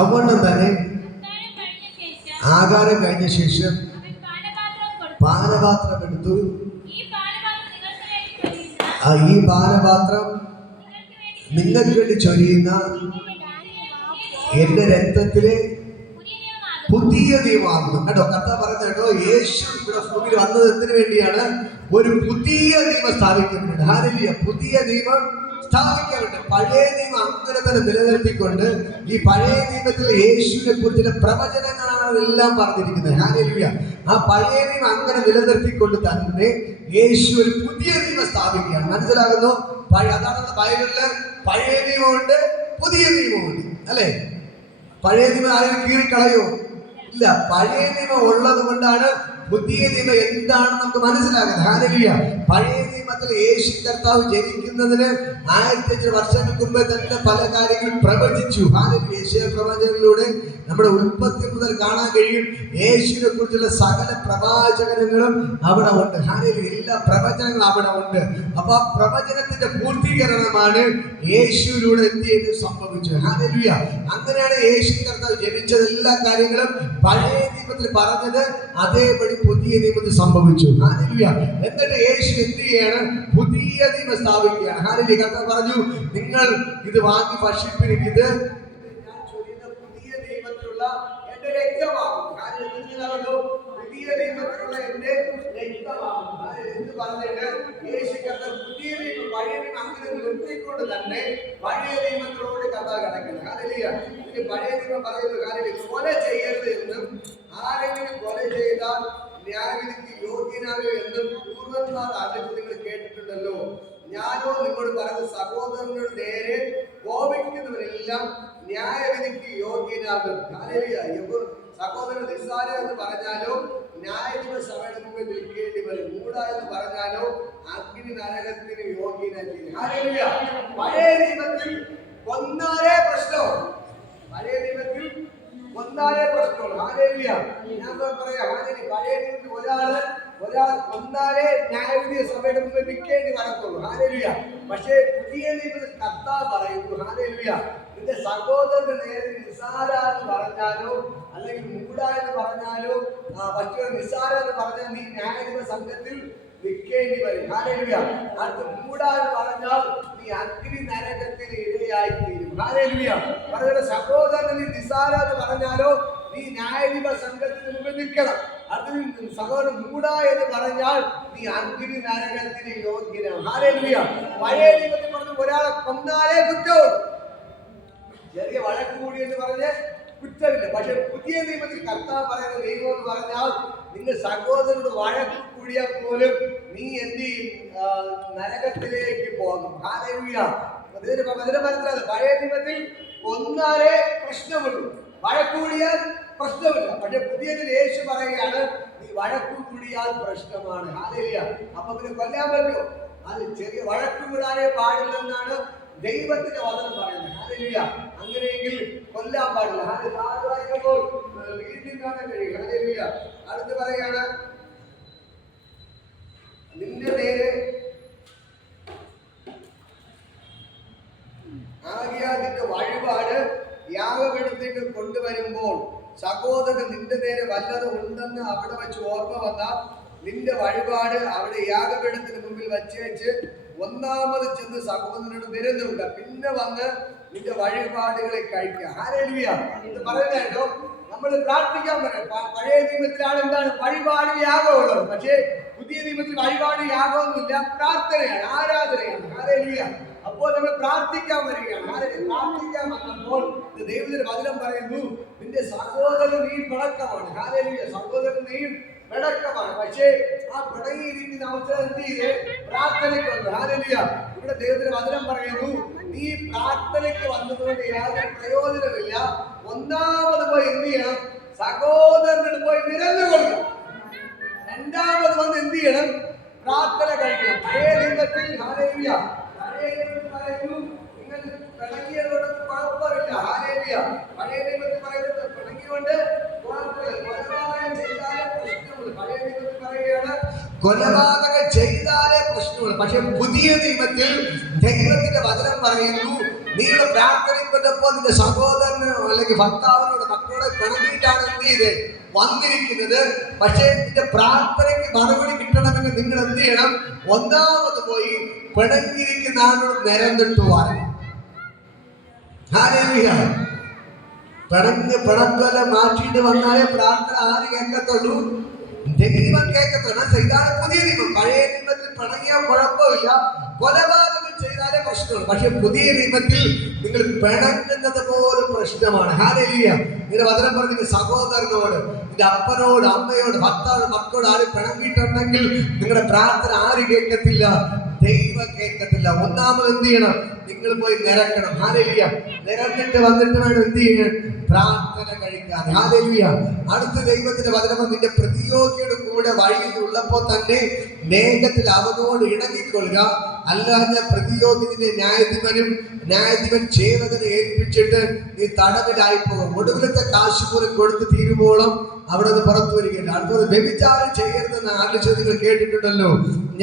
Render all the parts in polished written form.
അതുകൊണ്ട് തന്നെ ആഹാരം കഴിഞ്ഞ ശേഷം പാനപാത്രം എടുത്തു. ഈ പാനപാത്രം നിങ്ങൾക്ക് വേണ്ടി ചൊരിയുന്ന എന്റെ രക്തത്തിലെ പുതിയ നിയമമാകുന്നു. കേട്ടോ, കർത്താവ് പറയുന്നത് കേട്ടോ, യേശു ഇവിടെ ഭൂമിയിൽ വന്നത് എന്തിനു വേണ്ടിയാണ്? ഒരു പുതിയ നിയമം സ്ഥാപിക്കുന്നുണ്ട്. ഹല്ലേലൂയ. പുതിയ നിയമം സ്ഥാപിക്കാറുണ്ട്. പഴയ നിയമം അങ്ങനെ തന്നെ നിലനിർത്തിക്കൊണ്ട് ഈ പഴയ നിയമത്തിൽ യേശുവിനെ കുറിച്ചുള്ള പ്രവചനങ്ങളാണ് എല്ലാം പറഞ്ഞിരിക്കുന്നത്. ഹല്ലേലൂയ. ആ പഴയ നിയമം അങ്ങനെ നിലനിർത്തിക്കൊണ്ട് തന്നെ യേശു ഒരു പുതിയ നിയമം സ്ഥാപിക്കുകയാണ്. മനസ്സിലാകുന്നു? അതാണ് ബൈബിളില് പഴയ നിയമമുണ്ട്, പുതിയ നിയമമുണ്ട്, അല്ലെ? പഴയ നിയമം ആരെങ്കിലും കീറിക്കളയോ? ഇല്ല. പഴയ നിയമം ഉള്ളത് കൊണ്ടാണ് പുതിയ നിയമം എന്താണെന്ന് നമുക്ക് മനസ്സിലാകുന്നത്. ഹല്ലേലൂയ. പഴയ നിയമത്തിൽ യേശു കർത്താവ് ജനിക്കുന്നതിന് 1500 വർഷങ്ങൾക്ക് മുമ്പേ തന്നെ പല കാര്യങ്ങളും പ്രവചിച്ചു. ഹല്ലേലൂയ. യേശയ്യാ പ്രവചനങ്ങളിലൂടെ നമ്മുടെ ഉൽപ്പത്തി മുതൽ കാണാൻ കഴിയും. യേശുവിനെ കുറിച്ചുള്ള സകല പ്രവാചകങ്ങളും അവിടെ ഉണ്ട്. ഹല്ലേലൂയ. എല്ലാ പ്രവചനങ്ങളും അവിടെ ഉണ്ട്. അപ്പൊ ആ പ്രവചനത്തിന്റെ പൂർത്തീകരണമാണ് യേശുവിലൂടെ എന്ത് ചെയ്ത് സംഭവിച്ചു. ഹല്ലേലൂയ. അങ്ങനെയാണ് യേശു കർത്താവ് ജനിച്ചത്. എല്ലാ കാര്യങ്ങളും പഴയ നിയമത്തിൽ പറഞ്ഞത് അതേപടി പുതിയ നിയമത്തിൽ സംഭവിച്ചു. ഹല്ലേലൂയ. എന്നിട്ട് യേശു എന്ത് ചെയ്യാണ്? പുതിയ നിയമം സ്ഥാപിക്കുകയാണ്. ഹല്ലേലൂയ. കർത്താവ് പറഞ്ഞു, നിങ്ങൾ ഇത് വാങ്ങി ഭക്ഷിപ്പിൻ, ഇത് ഞാൻ ചൊരിയുന്ന പുതിയ നിയമത്തിലുള്ള എന്റെ രക്തമാകും. പുതിയ നിയമത്തിലുള്ള എന്റെ രക്തമാകും എന്ന് പറഞ്ഞിട്ട് യേശു കർത്താവ് പുതിയ നിയമം പഴയ നിയമം അങ്ങനെ നിർത്തിക്കൊണ്ട് തന്നെ പഴയ നിയമത്തിലോട് കർത്താവ് കിടക്കുന്നത്. ഹല്ലേലൂയ. ഇത് പഴയ നിയമം പറയുന്ന കാര്യം കൊല ചെയ്യരുത് എന്നും ആരെങ്കിലും കൊല ചെയ്താൽ ന്യായവിധിക്ക് യോഗ്യനാകോ എന്നും പൂർവന്മാർ ആലോചിച്ച് നിങ്ങൾ കേട്ടിട്ടുണ്ടല്ലോ. ഞാനോ നിങ്ങളോട് പറയുന്ന സഹോദരനോട് നേരെ കോപിക്കുന്നവരെല്ലാം ന്യായവിധിക്ക് യോഗ്യനാകും. സഹോദരൻ നിസ്സാര എന്ന് പറഞ്ഞാലോ ന്യായാധിപ സഭയുടെ മുമ്പിൽ നിൽക്കേണ്ടി വരും. മൂട എന്ന് പറഞ്ഞാലോ അഗ്നി നരകത്തിന് യോഗ്യനാക്കി. ഹല്ലേലൂയ. പഴയ നിയമത്തിൽ കൊന്നാലേ പ്രശ്നം. പഴയ നിയമത്തിൽ കൊന്നാലേ പ്രശ്നമുള്ളൂ. ഹല്ലേലൂയ. ഞാൻ പറയാം, പഴയ നിയമത്തിൽ ഒരാൾ കൊന്നാലേ ന്യായവിധി സഭയുടെ മുമ്പിൽ നിൽക്കേണ്ടി വരത്തുള്ളൂ. ഹല്ലേലൂയ. പക്ഷേ പുതിയ നിയമത്തിൽ കർത്താവ് പറയുന്നു, ഹല്ലേലൂയ, നിന്റെ സഹോദരന്റെ നേരെ നിസ്സാര എന്ന് പറഞ്ഞാലോ അല്ലെങ്കിൽ മൂട എന്ന് പറഞ്ഞാലോ മറ്റൊരു നിസ്സാര എന്ന് പറഞ്ഞാൽ നീ ന്യായാധിപ സംഘത്തിൽ നിൽക്കേണ്ടി വരും. ഹല്ലേലൂയ. അടുത്ത് മൂട എന്ന് പറഞ്ഞാൽ നീ അഗ്നി നരകത്തിന് ഇരയായി തീരും. ഹല്ലേലൂയ. പറഞ്ഞ സഹോദരൻ നീ നിസ്സാര എന്ന് പറഞ്ഞാലോ നീ ന്യായാധിപ സംഘത്തിന് മുമ്പിൽ നിൽക്കണം. അതിന് സഹോദരൻ മൂട എന്ന് പറഞ്ഞാൽ നീ അഗ്നി നരകത്തിന് യോഗ്യനാണ്. ഹല്ലേലൂയ. പഴയ നിയമത്തിൽ പറഞ്ഞു ഒരാളെ കൊന്നാലേ കുറ്റമുള്ളൂ. ചെറിയ വഴക്ക് കൂടി എന്ന് പറഞ്ഞ് കുറ്റമില്ല. പക്ഷെ പുതിയ നിയമത്തിൽ കർത്താവ് പറയുന്ന നിയമം എന്ന് പറഞ്ഞാൽ നിങ്ങൾ സഹോദരനോട് വഴക്ക് കൂടിയാൽ പോലും നീ എന്ത് ചെയ്യും? നരകത്തിലേക്ക് പോകും. ഹല്ലേലൂയ. മനസ്സിലാകും. പഴയ നിയമത്തിൽ കൊന്നാലേ പ്രശ്നമുള്ളൂ, വഴക്ക് കൂടിയാൽ പ്രശ്നമില്ല. പക്ഷെ പുതിയതിൽ യേശു പറയുകയാണ് നീ വഴക്കു കൂടിയാൽ പ്രശ്നമാണ്. ഹല്ലേലൂയ. അപ്പൊ പിന്നെ കൊല്ലാൻ പറ്റുമോ? അത് ചെറിയ വഴക്കു കൂടാനേ പാടില്ലെന്നാണ് ദൈവത്തിന്റെ വചനം പറയുന്നത്. ഹല്ലേലൂയ. അങ്ങനെയെങ്കിൽ കൊല്ലാൻ പാടില്ല. വായിക്കുമ്പോൾ വീട്ടിൽ കാണാൻ കഴിയും. ഹല്ലേലൂയ. അടുത്ത് പറയാണ്, നിന്റെ നേരെ ആകിയാൽ നിന്റെ വഴിപാട് യാഗപീഠത്തേക്ക് കൊണ്ടുവരുമ്പോൾ സഹോദരൻ നിന്റെ നേരെ വല്ലതും ഉണ്ടെന്ന് അവിടെ വെച്ച് ഓർമ്മ വന്നാൽ നിന്റെ വഴിപാട് അവിടെ യാഗപീഠത്തിന് മുമ്പിൽ വെച്ച് ഒന്നാമത് ചെന്ന് സഹോദരനോട് നിരന്നുണ്ട്, പിന്നെ വന്ന് നിന്റെ വഴിപാടുകളെ കഴിക്കുക. ഹല്ലേലൂയ. ഇത് പറയുന്നതായിട്ടോ നമ്മൾ പ്രാർത്ഥിക്കാൻ പറയാം. പഴയ നിയമത്തിലാണ് എന്താണ് വഴിപാട് യാഗമുള്ളത്. പക്ഷേ പുതിയ നിയമത്തിൽ വഴിപാട് യാഗമൊന്നുമില്ല, പ്രാർത്ഥനയാണ്, ആരാധനയാണ്. ഹല്ലേലൂയ. അപ്പോൾ നമ്മൾ പ്രാർത്ഥിക്കാൻ വരികയാണ്. പ്രാർത്ഥിക്കാൻ വന്നപ്പോൾ ദൈവത്തിന്റെ വചനം പറയുന്നു, നിന്റെ സഹോദരൻ നീ പിണക്കമാണ്. ഹല്ലേലൂയ. സഹോദരൻ നീ പിണക്കമാണ്. പക്ഷേ ആ പിണങ്ങിയിരിക്കുന്ന അവസരം എന്ത് ചെയ്ത് പ്രാർത്ഥനയ്ക്ക് വന്നു. ഹല്ലേലൂയ. ഇവിടെ ദൈവത്തിന്റെ വചനം പറയുന്നു, നീ പ്രാർത്ഥനയ്ക്ക് വന്നതുകൊണ്ട് യാതൊരു പ്രയോജനമില്ല. ഒന്നാമത് പോയി എന്ത് ചെയ്യണം? സഹോദരനോട് പോയി നിരന്നുകൊള്ളുക. രണ്ടാമത് വന്ന് എന്ത് ചെയ്യണം? പ്രാർത്ഥന കഴിക്കണം. പഴയ നിയമത്തിൽ ഹല്ലേലൂയ പറയുന്നു, നിങ്ങൾ പിണങ്ങിയതോട് കുഴപ്പമില്ല. ഹല്ലേലൂയ. പഴയ നിയമത്തിൽ പറയുന്നത് പിണങ്ങിയോണ്ട് കൊലപാതകം ചെയ്താലേ പ്രശ്നമുള്ളൂ. പഴയ നിയമത്തിൽ പറയുകയാണ് കൊലപാതകം ചെയ്താലേ പ്രശ്നമുള്ളൂ. പക്ഷെ പുതിയ നിയമത്തിൽ ദൈവത്തിന്റെ വചനം പറയുന്നു, നിങ്ങളുടെ പ്രാർത്ഥനയ്ക്കൊണ്ടപ്പോ നിന്റെ സഹോദരനോ അല്ലെങ്കിൽ ഭർത്താവിനോട് മക്കളോട് പിണങ്ങിയിട്ടാണ് എന്ത് ചെയ്ത് വന്നിരിക്കുന്നത്. പക്ഷേ നിന്റെ പ്രാർത്ഥനയ്ക്ക് മറുപടി കിട്ടണമെങ്കിൽ നിങ്ങൾ എന്ത് ചെയ്യണം? ഒന്നാമത് പോയി പിണങ്ങിയിരിക്കുന്ന ആളോട് നിരന്നിട്ട് വാരണം. പിണക്കൊല മാറ്റിയിട്ട് വന്നാലേ പ്രാർത്ഥന ആര് കേൾക്കത്തുള്ളൂ? ദൈവം കേൾക്കത്തുള്ളൂ. ഇതാണ് പുതിയ നിയമം. പഴയ നിയമത്തിൽ പിണങ്ങിയാൽ കുഴപ്പമില്ല, കൊലപാതകം ചെയ്താലേ പ്രശ്നമുള്ളൂ. പക്ഷെ പുതിയ നിയമത്തിൽ നിങ്ങൾ പിണങ്ങുന്നത് പോലും പ്രശ്നമാണ്. ഹല്ലേലൂയ. നിന്റെ വചനം പറഞ്ഞ നിന്റെ സഹോദരനോട്, നിന്റെ അപ്പനോട്, അമ്മയോട്, ഭർത്താവ്, മക്കളോട് ആര് പിണങ്ങിയിട്ടുണ്ടെങ്കിൽ നിങ്ങളുടെ പ്രാർത്ഥന ആര് കേൾക്കത്തില്ല? ദൈവം കേൾക്കത്തില്ല. ഒന്നാമത് എന്ത് ചെയ്യണം? നിങ്ങൾ പോയി നിരക്കണം. ഹല്ലേലൂയ. നിരന്നിട്ട് വന്നിട്ട് വേണം എന്ത് ചെയ്യാൻ? പ്രാർത്ഥന കഴിക്കാൻ. ഹല്ലേലൂയ. അടുത്ത ദൈവത്തിന്റെ വചനം, നിന്റെ പ്രതിയോഗിയുടെ കൂടെ വഴിയിൽ ഉള്ളപ്പോൾ തന്നെ മേഘത്തിൽ അവനോട് ഇണങ്ങിക്കൊള്ളുക, അല്ലാതെ പ്രതിയോഗിനെ ന്യായാധിപൻ സേവകനെ ഏൽപ്പിച്ചിട്ട് നീ തടവിലായി പോകും. ഒടുവിലത്തെ കാശ് പോലും കൊടുത്ത് തീരുവോളം അവിടെ നിന്ന് പുറത്തു വരികയില്ല. അടുത്തത് വ്യഭിചാരം ചെയ്യരുതെന്ന് ആലോചിച്ച് നിങ്ങൾ കേട്ടിട്ടുണ്ടല്ലോ.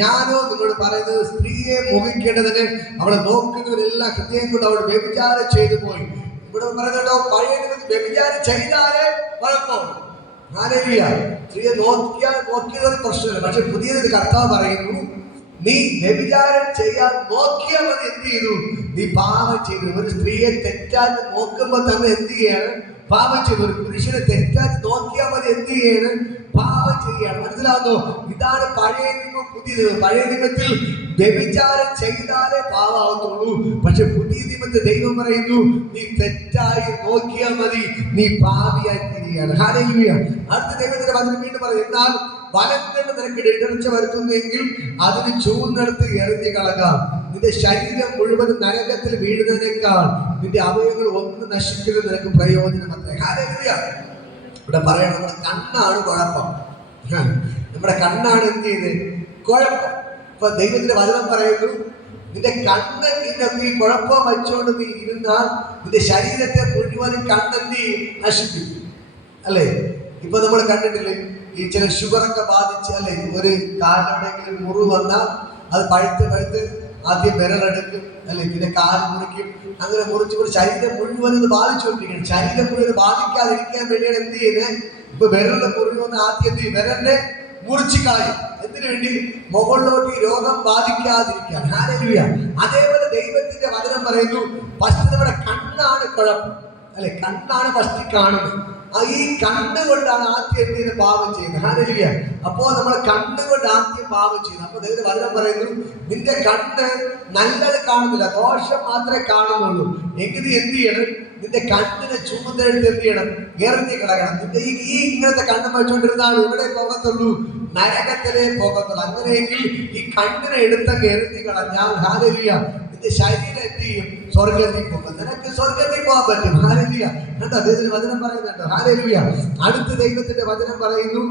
ഞാനോ നിങ്ങളോട് പറയുന്നത്, സ്ത്രീയെ മോഹിക്കേണ്ടതിന് അവളെ നോക്കുന്നവരെല്ലാം ഹൃദയം കൊണ്ട് അവൾ വ്യഭിചാരം ചെയ്തു പോയി. ഇവിടെ പറയുന്നുണ്ടോ? പഴയ വ്യഭിചാരം ചെയ്താലേ കുഴപ്പമാണ്. ഹല്ലേലൂയ. സ്ത്രീയെ നോക്കിയത് പ്രശ്നമില്ല. പക്ഷെ പുതിയത് കർത്താവ് പറയുന്നു, നീ വ്യഭിചാരം ചെയ്യാൻ നോക്കിയാൽ മതി. എന്ത് ചെയ്തു? നീ പാപം ചെയ്തു. ഒരു സ്ത്രീയെ തെറ്റാതെ നോക്കുമ്പോ തന്നെ എന്ത് ചെയ്യാണ്? പാപം ചെയ്തു. ഒരു പുരുഷനെ തെറ്റാതെ നോക്കിയാൽ മതി. എന്ത് ചെയ്യാണ്? പാപം ചെയ്യാണ്. മനസ്സിലാകുന്നു? ഇതാണ് പഴയ നിയമം, പുതിയ നിയമം. പഴയ നിയമത്തിൽ വ്യഭിചാരം ചെയ്താലേ പാപമാകത്തുള്ളൂ. പക്ഷെ പുതിയ നിയമത്തിൽ ദൈവം പറയുന്നു, നീ തെറ്റായി നോക്കിയാൽ മതി, നീ പാപിയായി തീരുകയാണ്. ഹല്ലേലൂയ. അടുത്ത ദൈവത്തിന്റെ വചനം വീണ്ടും പറയും, എന്നാൽ വലം കൊണ്ട് നിനക്ക് ഇടർച്ച വരുത്തുന്നെങ്കിൽ അതിന് ചൂന്നെടുത്ത് എറിഞ്ഞു കളകാം. നിന്റെ ശരീരം മുഴുവൻ നരകത്തിൽ വീഴുന്നതിനേക്കാൾ നിന്റെ അവയവങ്ങൾ ഒന്ന് നശിക്കുന്നത് നിനക്ക് പ്രയോജനമത്രേ. ഹല്ലേലൂയ. ഇവിടെ പറയണം, നമ്മുടെ കണ്ണാണ് കുഴപ്പം. നമ്മുടെ കണ്ണാണ് എന്ത് ചെയ്ത് കുഴപ്പം. ഇപ്പൊ ദൈവത്തിന്റെ വചനം പറയുന്നു, നിന്റെ കണ്ണ് നീ കുഴപ്പം വെച്ചുകൊണ്ട് നീ ഇരുന്നാൽ നിന്റെ ശരീരത്തെ മുഴുവനും കണ്ണെന്തി നശിപ്പിക്കും. അല്ലേ? ഇപ്പൊ നമ്മൾ കണ്ടിട്ടില്ലേ, ഈ ചില ഷുഗറൊക്കെ ബാധിച്ച്, അല്ലെ, ഒരു കാലിലെവിടെയെങ്കിലും മുറിവ് വന്നാൽ അത് പഴുത്ത് ആദ്യം വിരലെടുക്കും, അല്ലെ, പിന്നെ കാല് മുറിക്കും. അങ്ങനെ മുറിച്ച് ശരീരം മുഴുവൻ ഇത് ബാധിച്ചുകൊണ്ടിരിക്കുകയാണ്. ശരീരം മുഴുവൻ ബാധിക്കാതിരിക്കാൻ വേണ്ടിയാണ് എന്ത് ചെയ്യുന്നത്? ഇപ്പൊ വിരലിന്റെ മുറിവ് വന്ന് ആദ്യം എന്ത് ചെയ്യും? വിരലിനെ മുറിച്ച് കളയും. എന്തിനു വേണ്ടി? മുകളിലോട്ട് ഈ രോഗം ബാധിക്കാതിരിക്കാൻ. ഹല്ലേലൂയ. അതേപോലെ ദൈവത്തിന്റെ വചനം പറയുന്നു, ഫസ്റ്റ് നമ്മുടെ കണ്ണാണ് കുഴപ്പം. അല്ലെ, കണ്ണാണ് ഫസ്റ്റ് കാണുന്നത്. ഈ കണ്ണുകൊണ്ടാണ് ആദ്യം എന്ത് ചെയ്യുന്നത്? പാപം ചെയ്യുന്നത്. ഹല്ലേലൂയ. അപ്പോ നമ്മൾ കണ്ണുകൊണ്ട് ആദ്യം പാപം ചെയ്യുന്നത്. അപ്പൊ ദൈവം വചനം പറയുന്നു, നിന്റെ കണ്ണ് നല്ലത് കാണുന്നില്ല, ദോഷം മാത്രമേ കാണുന്നുള്ളൂ. എങ്ങനെ എന്ത് ചെയ്യണം? നിന്റെ കണ്ണിനെ ചുമന്നെടുത്ത് എന്ത് ചെയ്യണം? എറിഞ്ഞു കളയണം. നിന്റെ ഈ ഇങ്ങനത്തെ കണ്ണ് വെച്ചുകൊണ്ടിരുന്നാൽ ഇവിടെ പോകത്തുള്ളൂ? നരകത്തിലേ പോകത്തുള്ളൂ. അങ്ങനെയെങ്കിൽ ഈ കണ്ണിനെ എടുത്തങ്ങ് എറിഞ്ഞു കളഞ്ഞാൽ, ഹല്ലേലൂയ, നിന്റെ ശരീരം എന്ത് ചെയ്യും? സ്വർഗ്ഗത്തിൽ പോകും. നിനക്ക് സ്വർഗ്ഗത്തിൽ പോകാൻ പറ്റും. ഹല്ലേലൂയ. കണ്ടോ? അദ്ദേഹത്തിന്റെ വചനം പറയുന്നുണ്ടോ? ഹല്ലേലൂയ. അടുത്ത ദൈവത്തിന്റെ വചനം പറയുന്നു,